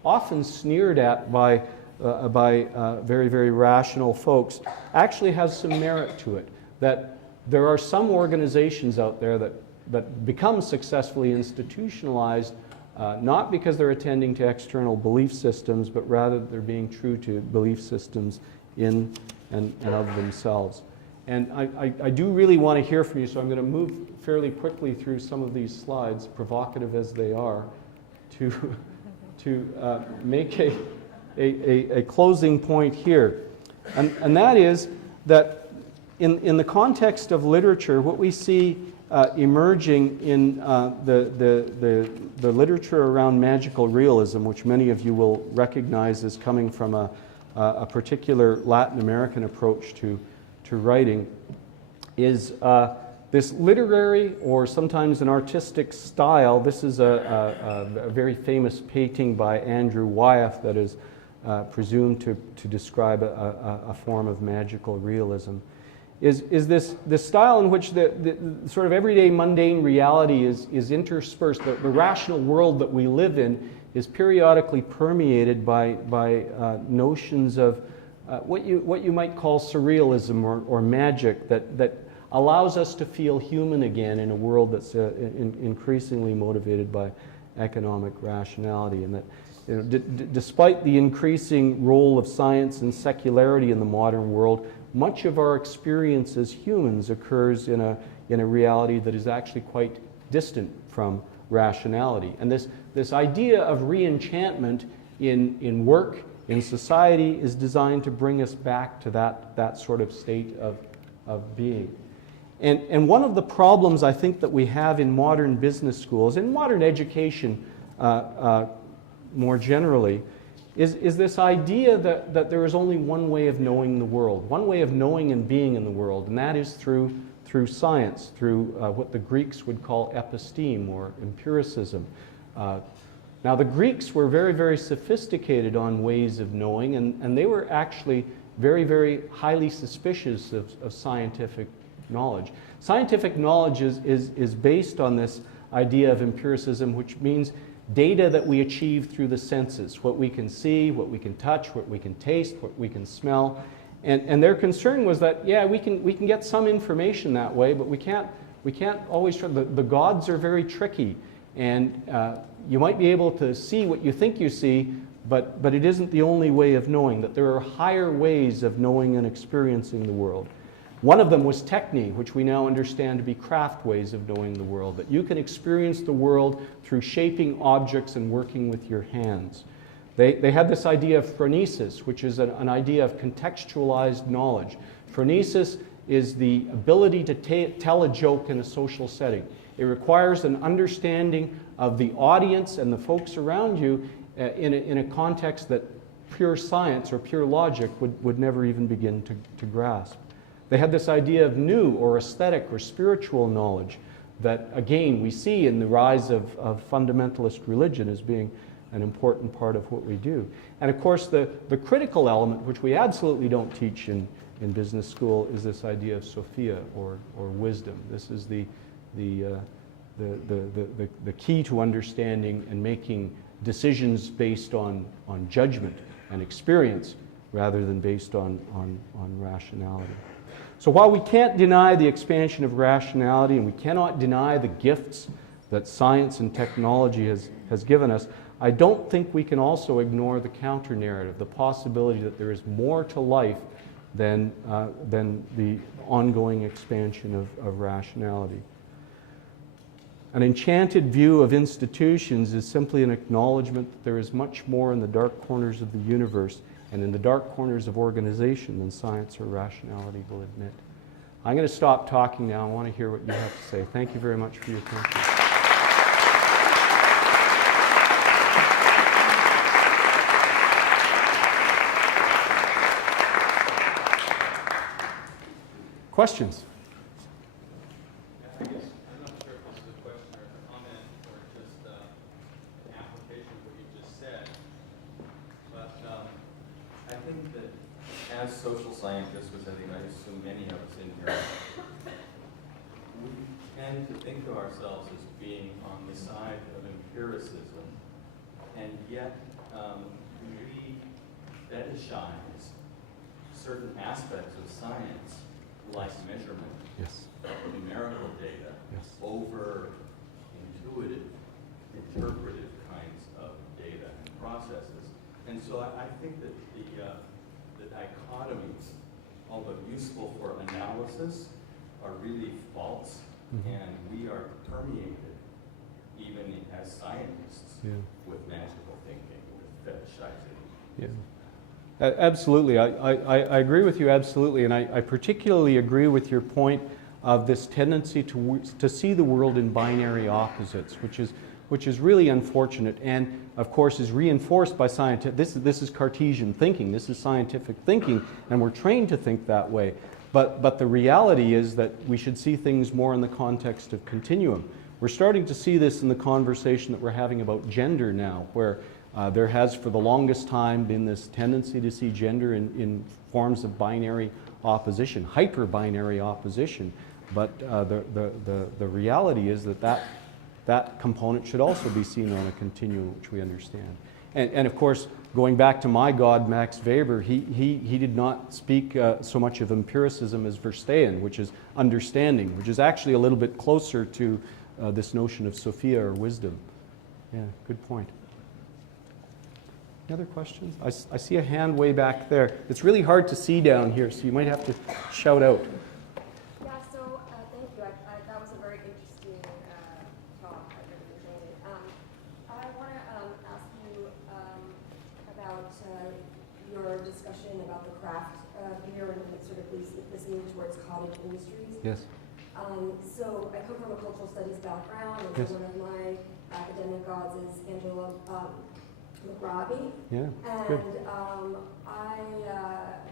often sneered at by very, very rational folks, actually has some merit to it. That there are some organizations out there that become successfully institutionalized not because they're attending to external belief systems, but rather they're being true to belief systems in and of themselves. And I do really want to hear from you, so I'm going to move fairly quickly through some of these slides, provocative as they are, to make a closing point here. And that is that in the context of literature, what we see emerging in the literature around magical realism, which many of you will recognize as coming from a particular Latin American approach to writing, is this literary or sometimes an artistic style. This is a very famous painting by Andrew Wyeth that is presumed to describe a form of magical realism. Is this style in which the sort of everyday mundane reality is interspersed. The rational world that we live in is periodically permeated by notions of what you might call surrealism or magic that allows us to feel human again in a world that's increasingly motivated by economic rationality. And that despite the increasing role of science and secularity in the modern world, much of our experience as humans occurs in a reality that is actually quite distant from rationality. And this idea of re-enchantment in work, in society, is designed to bring us back to that sort of state of being. And one of the problems I think that we have in modern business schools, in modern education more generally, is this idea that there is only one way of knowing the world, one way of knowing and being in the world, and that is through science, through what the Greeks would call episteme or empiricism. Now the Greeks were very, very sophisticated on ways of knowing, and they were actually very, very highly suspicious of scientific knowledge. Scientific knowledge is based on this idea of empiricism, which means data that we achieve through the senses, what we can see, what we can touch, what we can taste, what we can smell. And their concern was that, yeah, we can get some information that way, but we can't always try. The gods are very tricky, and you might be able to see what you think you see, but it isn't the only way of knowing, that there are higher ways of knowing and experiencing the world. One of them was techne, which we now understand to be craft ways of knowing the world, that you can experience the world through shaping objects and working with your hands. They had this idea of phronesis, which is an idea of contextualized knowledge. Phronesis is the ability to tell a joke in a social setting. It requires an understanding of the audience and the folks around you in a context that pure science or pure logic would never even begin to grasp. They had this idea of new or aesthetic or spiritual knowledge that, again, we see in the rise of fundamentalist religion as being an important part of what we do. And of course, the critical element, which we absolutely don't teach in business school, is this idea of Sophia or wisdom. This is the key to understanding and making decisions based on judgment and experience rather than based on rationality. So while we can't deny the expansion of rationality and we cannot deny the gifts that science and technology has given us, I don't think we can also ignore the counter-narrative, the possibility that there is more to life than the ongoing expansion of rationality. An enchanted view of institutions is simply an acknowledgement that there is much more in the dark corners of the universe and in the dark corners of organization than science or rationality will admit. I'm going to stop talking now. I want to hear what you have to say. Thank you very much for your attention. Questions? I guess I'm not sure if this is a question or a comment or just an application of what you just said, but I think that as social scientists, which I think I assume many of us in here, we tend to think of ourselves as being on the side of empiricism, and yet we fetishize certain aspects of science, like measurement, Yes. numerical data, Yes. over intuitive, interpretive kinds of data and processes. And so I think that the dichotomies, although useful for analysis, are really false, and we are permeated, even as scientists, with magical thinking, with fetishizing. Yeah. Absolutely. I agree with you absolutely, and I particularly agree with your point of this tendency to see the world in binary opposites, which is really unfortunate, and of course is reinforced by scientific. This is Cartesian thinking. This is scientific thinking, and we're trained to think that way. But the reality is that we should see things more in the context of continuum. We're starting to see this in the conversation that we're having about gender now, where there has for the longest time been this tendency to see gender in forms of binary opposition, hyper-binary opposition. But the reality is that component should also be seen on a continuum, which we understand. And of course, going back to my god, Max Weber, he did not speak so much of empiricism as Verstehen, which is understanding, which is actually a little bit closer to this notion of Sophia or wisdom. Yeah, good point. Any other questions? I see a hand way back there. It's really hard to see down here, so you might have to shout out. Yeah, so thank you. That was a very interesting talk. I really enjoyed it. I want to ask you about your discussion about the craft beer and sort of this move towards cottage industries. Yes. So I come from a cultural studies background, and Yes. so one of my academic gods is Angela McRobbie. Yeah, And good.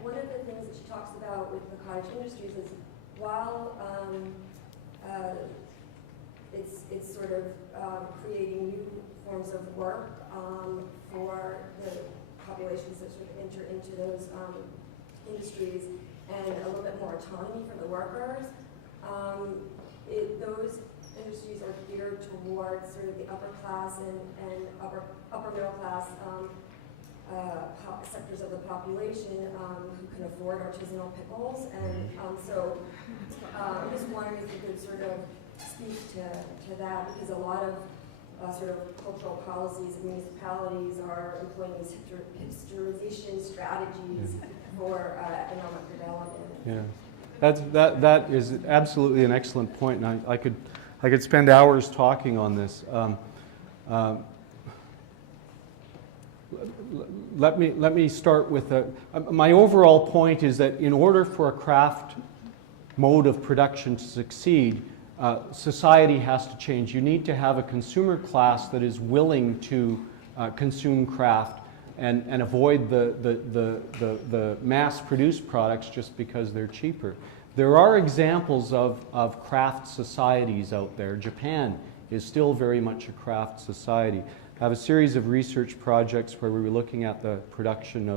one of the things that she talks about with the cottage industries is while it's sort of creating new forms of work for the populations that sort of enter into those industries and a little bit more autonomy for the workers, those industries are geared towards sort of the upper class and upper middle class sectors of the population who can afford artisanal pickles. And so I'm just wondering if you could sort of speak to that, because a lot of sort of cultural policies and municipalities are employing these hipsterization strategies for economic development. Yeah. That is absolutely an excellent point, and I could spend hours talking on this. Let me start with my overall point is that in order for a craft mode of production to succeed, society has to change. You need to have a consumer class that is willing to consume craft and avoid the mass-produced products just because they're cheaper. There are examples of craft societies out there. Japan is still very much a craft society. I have a series of research projects where we were looking at the production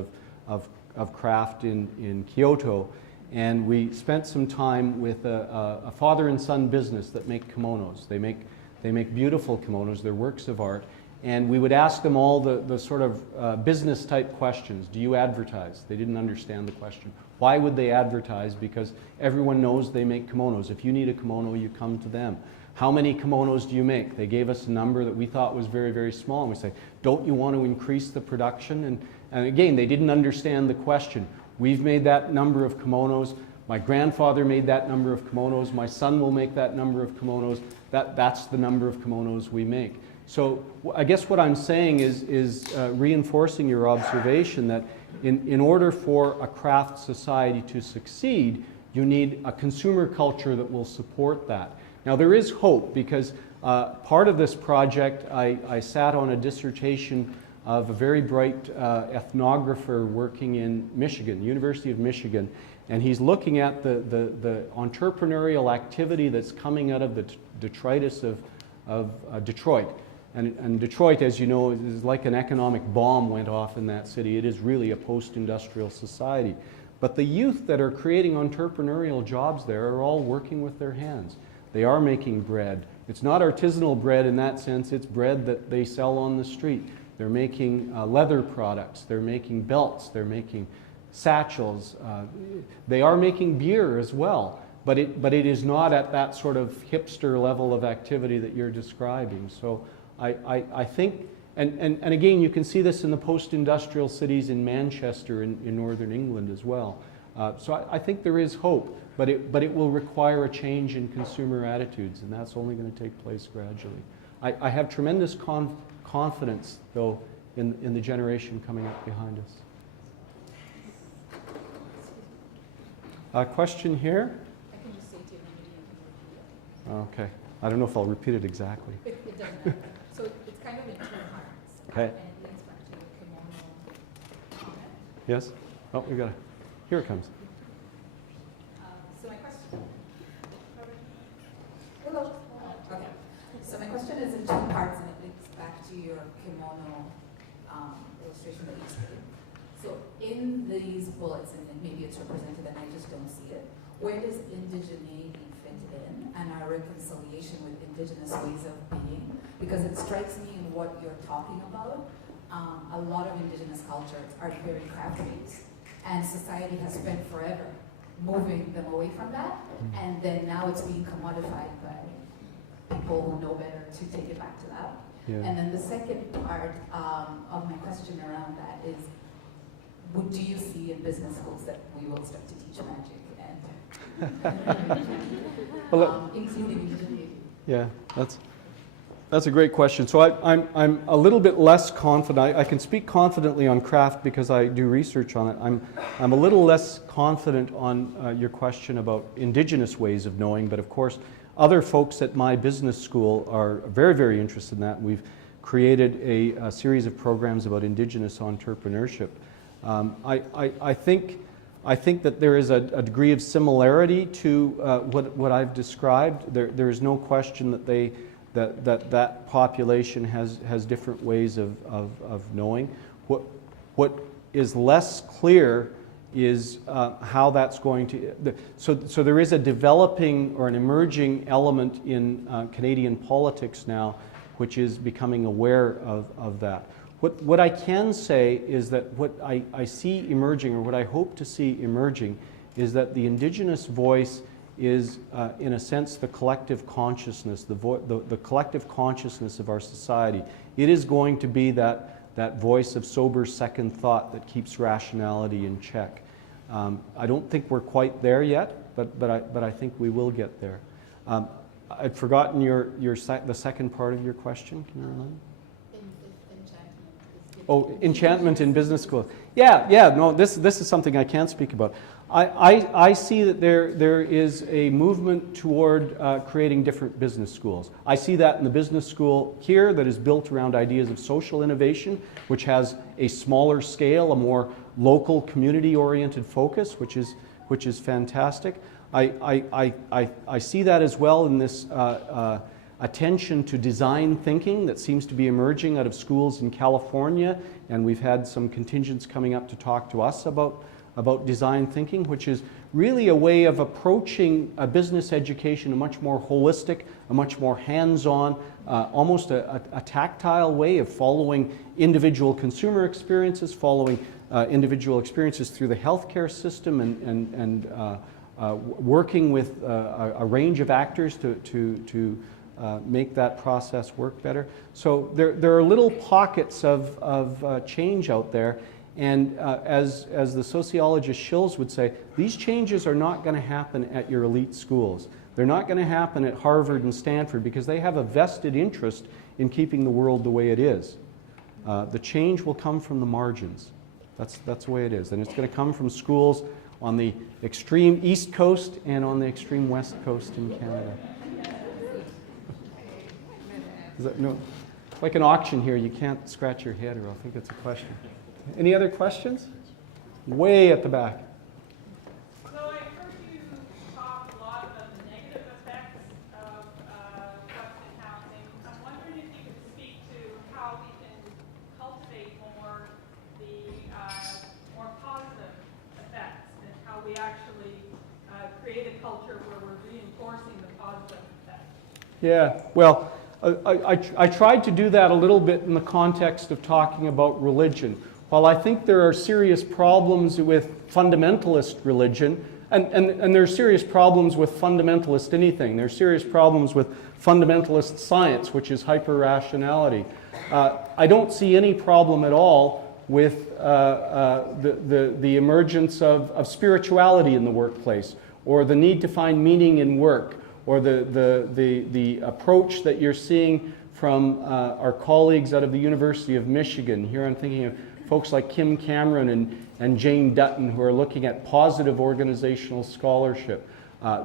of craft in Kyoto, and we spent some time with a father and son business that make kimonos. They make beautiful kimonos. They're works of art. And we would ask them all the sort of business type questions. Do you advertise? They didn't understand the question. Why would they advertise? Because everyone knows they make kimonos. If you need a kimono, you come to them. How many kimonos do you make? They gave us a number that we thought was very, very small. And we say, don't you want to increase the production? And again, they didn't understand the question. We've made that number of kimonos. My grandfather made that number of kimonos. My son will make that number of kimonos. That's the number of kimonos we make. So I guess what I'm saying is reinforcing your observation that in order for a craft society to succeed, you need a consumer culture that will support that. Now there is hope, because part of this project, I sat on a dissertation of a very bright ethnographer working in Michigan, University of Michigan, And he's looking at the entrepreneurial activity that's coming out of the detritus of Detroit. And Detroit, as you know, is like an economic bomb went off in that city. It is really a post-industrial society. But the youth that are creating entrepreneurial jobs there are all working with their hands. They are making bread. It's not artisanal bread in that sense. It's bread that they sell on the street. They're making leather products. They're making belts. They're making satchels. They are making beer as well. But it is not at that sort of hipster level of activity that you're describing. So I think, and again, you can see this in the post-industrial cities in Manchester in northern England as well. So I think there is hope, but it will require a change in consumer attitudes, and that's only going to take place gradually. I have tremendous confidence, though, in the generation coming up behind us. A question here? I can just say to you, maybe you can repeat it. Okay. I don't know if I'll repeat it exactly. It doesn't matter. So it's kind of in two parts. Okay. And it links back to the kimono comment. Yes? Oh, we got it. Here it comes. So my question. Hello. Okay. So my question is in two parts, and it links back to your kimono illustration that you stated. So in these bullets, and maybe it's represented and I just don't see it, where does indigeneity fit in and our reconciliation with indigenous ways of being? Because it strikes me in what you're talking about, a lot of indigenous cultures are very craft-based, and society has spent forever moving them away from that, and then now it's being commodified by people who know better to take it back to that. Yeah. And then the second part of my question around that is, do you see in business schools that we will start to teach magic and including indigeneity? Yeah, that's a great question. So I'm a little bit less confident. I can speak confidently on craft because I do research on it. I'm a little less confident on your question about indigenous ways of knowing, but of course other folks at my business school are very, very interested in that. We've created a series of programs about indigenous entrepreneurship. I think that there is a degree of similarity to what I've described. There is no question that that population has different ways of knowing. What is less clear is how that's going to. So there is a developing or an emerging element in Canadian politics now, which is becoming aware of that. What I can say is that what I see emerging, or what I hope to see emerging, is that the Indigenous voice is, in a sense, the collective consciousness, the collective consciousness of our society. It is going to be that voice of sober second thought that keeps rationality in check. I don't think we're quite there yet, but I think we will get there. I'd forgotten the second part of your question. Can you remind me? Oh, enchantment in business school. Yeah, no, this is something I can speak about. I see that there is a movement toward creating different business schools. I see that in the business school here that is built around ideas of social innovation, which has a smaller scale, a more local, community-oriented focus, which is fantastic. I see that as well in this attention to design thinking that seems to be emerging out of schools in California, and we've had some contingents coming up to talk to us about design thinking, which is really a way of approaching a business education a much more holistic, a much more hands-on, almost a tactile way of following individual consumer experiences, following individual experiences through the healthcare system, and working with a range of actors to make that process work better. So there are little pockets of change out there, and as the sociologist Schills would say, these changes are not going to happen at your elite schools. They're not going to happen at Harvard and Stanford because they have a vested interest in keeping the world the way it is. The change will come from the margins. That's the way it is, and it's going to come from schools on the extreme East Coast and on the extreme West Coast in Canada. Is that, no, like an auction here, you can't scratch your head or I'll think it's a question. Any other questions? Way at the back. So Yeah, well, I tried to do that a little bit in the context of talking about religion. While I think there are serious problems with fundamentalist religion, and there are serious problems with fundamentalist anything. There are serious problems with fundamentalist science, which is hyper-rationality. I don't see any problem at all with the emergence of spirituality in the workplace, or the need to find meaning in work, or the approach that you're seeing from our colleagues out of the University of Michigan. Here I'm thinking of folks like Kim Cameron and Jane Dutton, who are looking at positive organizational scholarship.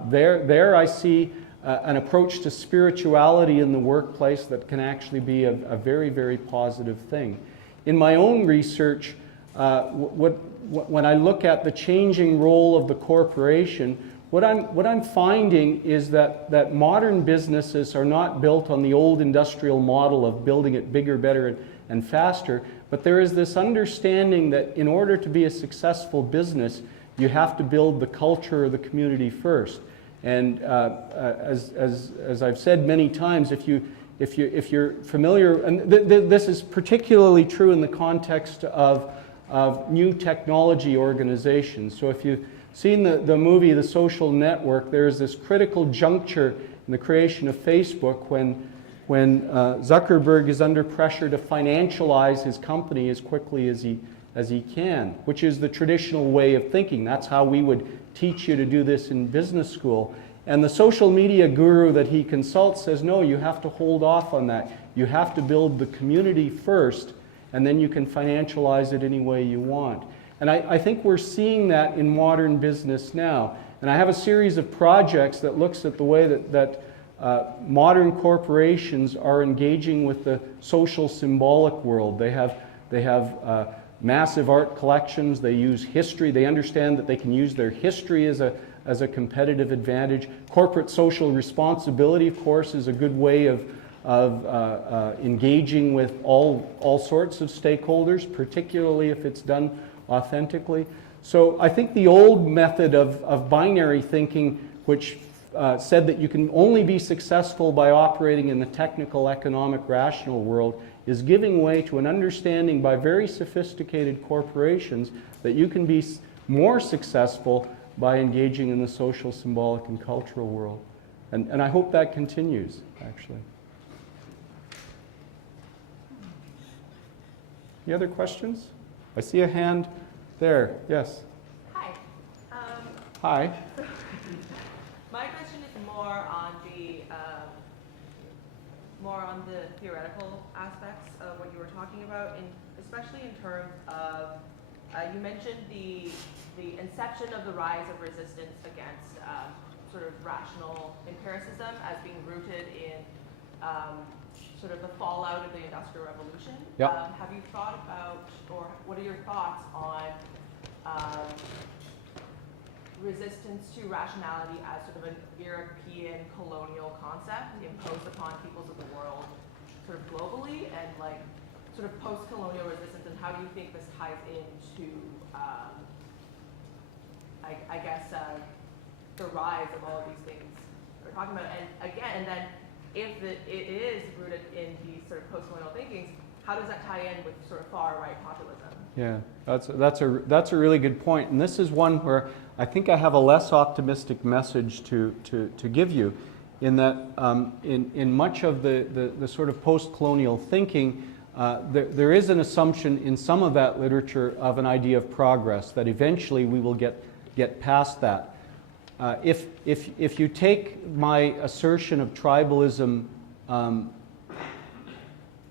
There I see an approach to spirituality in the workplace that can actually be a very, very positive thing. In my own research, when I look at the changing role of the corporation, what I'm finding is that modern businesses are not built on the old industrial model of building it bigger, better, and faster, but there is this understanding that in order to be a successful business, you have to build the culture of the community first. And as I've said many times, if you're familiar, and this is particularly true in the context of new technology organizations. So if you've seen the movie The Social Network, there is this critical juncture in the creation of Facebook when Zuckerberg is under pressure to financialize his company as quickly as he can, which is the traditional way of thinking. That's how we would teach you to do this in business school. And the social media guru that he consults says, no, you have to hold off on that. You have to build the community first, and then you can financialize it any way you want. And I think we're seeing that in modern business now. And I have a series of projects that looks at the way that modern corporations are engaging with the social symbolic world. They have massive art collections. They use history. They understand that they can use their history as a competitive advantage. Corporate social responsibility, of course, is a good way of engaging with all sorts of stakeholders, particularly if it's done authentically. So I think the old method of binary thinking, which said that you can only be successful by operating in the technical, economic, rational world, is giving way to an understanding by very sophisticated corporations that you can be more successful by engaging in the social, symbolic, and cultural world. And I hope that continues, actually. Any other questions? I see a hand there. Yes. Hi. Hi. My question is more on the theoretical aspects of what you were talking about, and especially in terms of you mentioned the inception of the rise of resistance against sort of rational empiricism as being rooted in sort of the fallout of the Industrial Revolution. Yep. Have you thought about, or what are your thoughts on resistance to rationality as sort of an European colonial concept imposed upon peoples of the world sort of globally, and like sort of post-colonial resistance, and how do you think this ties into, I guess, the rise of all of these things we're talking about? And again, and then if it is rooted in these sort of post-colonial thinkings, how does that tie in with sort of far-right populism? Yeah, that's a really good point. And this is one where I think I have a less optimistic message to give you, in that in much of the sort of post-colonial thinking, there is an assumption in some of that literature of an idea of progress, that eventually we will get past that. If you take my assertion of tribalism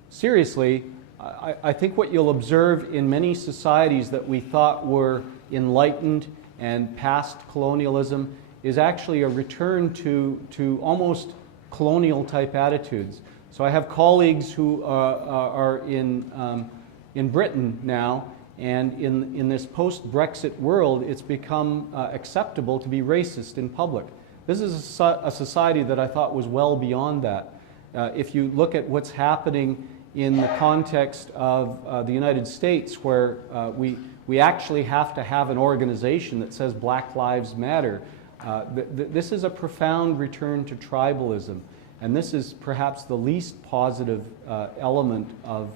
seriously, I think what you'll observe in many societies that we thought were enlightened and past colonialism is actually a return to almost colonial type attitudes. So I have colleagues who are in Britain now, and in this post-Brexit world, it's become acceptable to be racist in public. This is a society that I thought was well beyond that. If you look at what's happening in the context of the United States, where we actually have to have an organization that says Black Lives Matter, this is a profound return to tribalism. And this is perhaps the least positive element of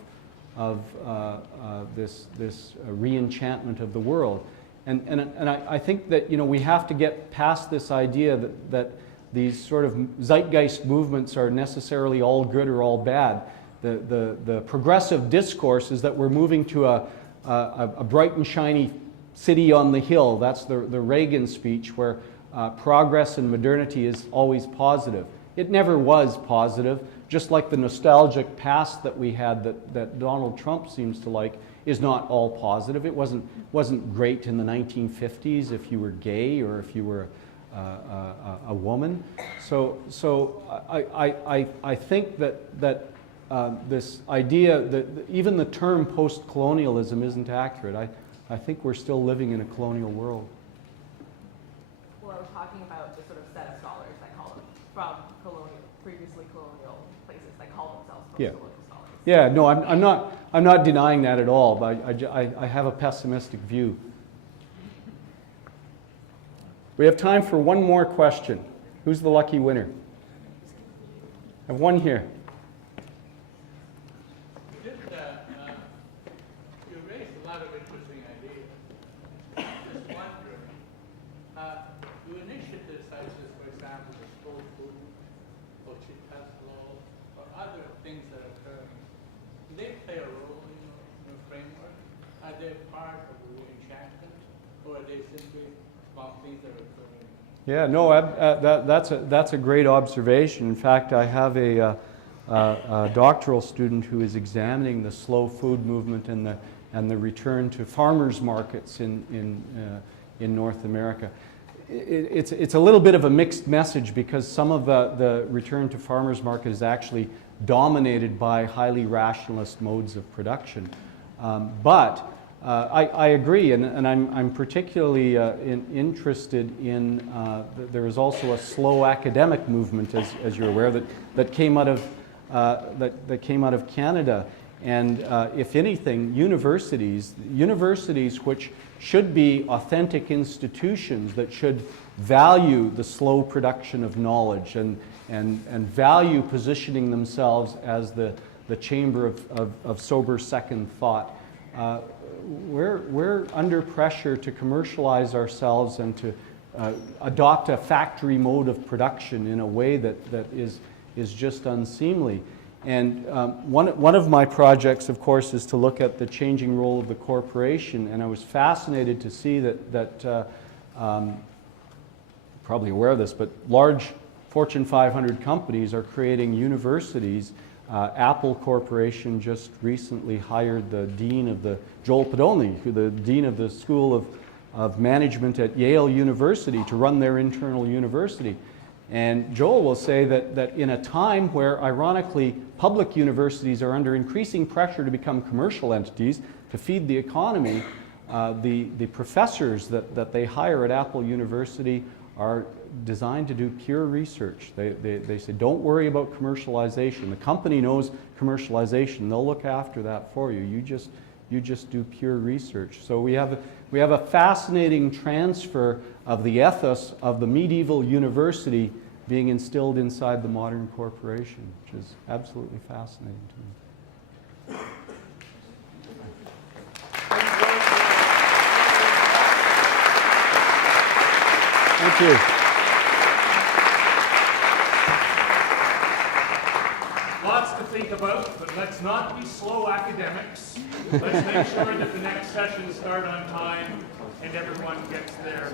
this re-enchantment of the world. And I think that, you know, we have to get past this idea that these sort of zeitgeist movements are necessarily all good or all bad. The progressive discourse is that we're moving to a bright and shiny city on the hill. That's the Reagan speech, where progress and modernity is always positive. It never was positive, just like the nostalgic past that we had that Donald Trump seems to like is not all positive. It wasn't great in the 1950s if you were gay or if you were a woman. So I think that this idea that even the term post-colonialism isn't accurate. I think we're still living in a colonial world. Well, I was talking about the sort of set of scholars that call them from previously colonial places that call themselves post-colonial scholars. Yeah, no, I'm not denying that at all, but I have a pessimistic view. We have time for one more question. Who's the lucky winner? I have one here. You raised a lot of interesting ideas. Just wondering, do initiatives such as, for example, the slow food or Chita's law or other things that are occurring, do they play a role in your framework? Are they part of the re-enchantment, or are they simply about things that are occurring? Yeah, no, that's a great observation. In fact, I have a doctoral student who is examining the slow food movement and the return to farmers markets in North America. It's a little bit of a mixed message, because some of the return to farmers market is actually dominated by highly rationalist modes of production. But I agree, and I'm particularly interested in, there is also a slow academic movement, as you're aware, that came out of Canada. And if anything, universities which should be authentic institutions that should value the slow production of knowledge and value positioning themselves as the chamber of sober second thought, we're under pressure to commercialize ourselves and to adopt a factory mode of production in a way that is just unseemly. And one of my projects, of course, is to look at the changing role of the corporation. And I was fascinated to see that probably aware of this, but large Fortune 500 companies are creating universities. Apple Corporation just recently hired the dean of Joel Podolny, the dean of the School of Management at Yale University, to run their internal university. And Joel will say that in a time where, ironically, public universities are under increasing pressure to become commercial entities to feed the economy, the professors that they hire at Apple University are designed to do pure research. They say, don't worry about commercialization. The company knows commercialization. They'll look after that for you. You just do pure research. So we have a fascinating transfer of the ethos of the medieval university being instilled inside the modern corporation, which is absolutely fascinating to me. Thank you. Lots to think about, but let's not be slow academics. Let's make sure that the next sessions start on time and everyone gets their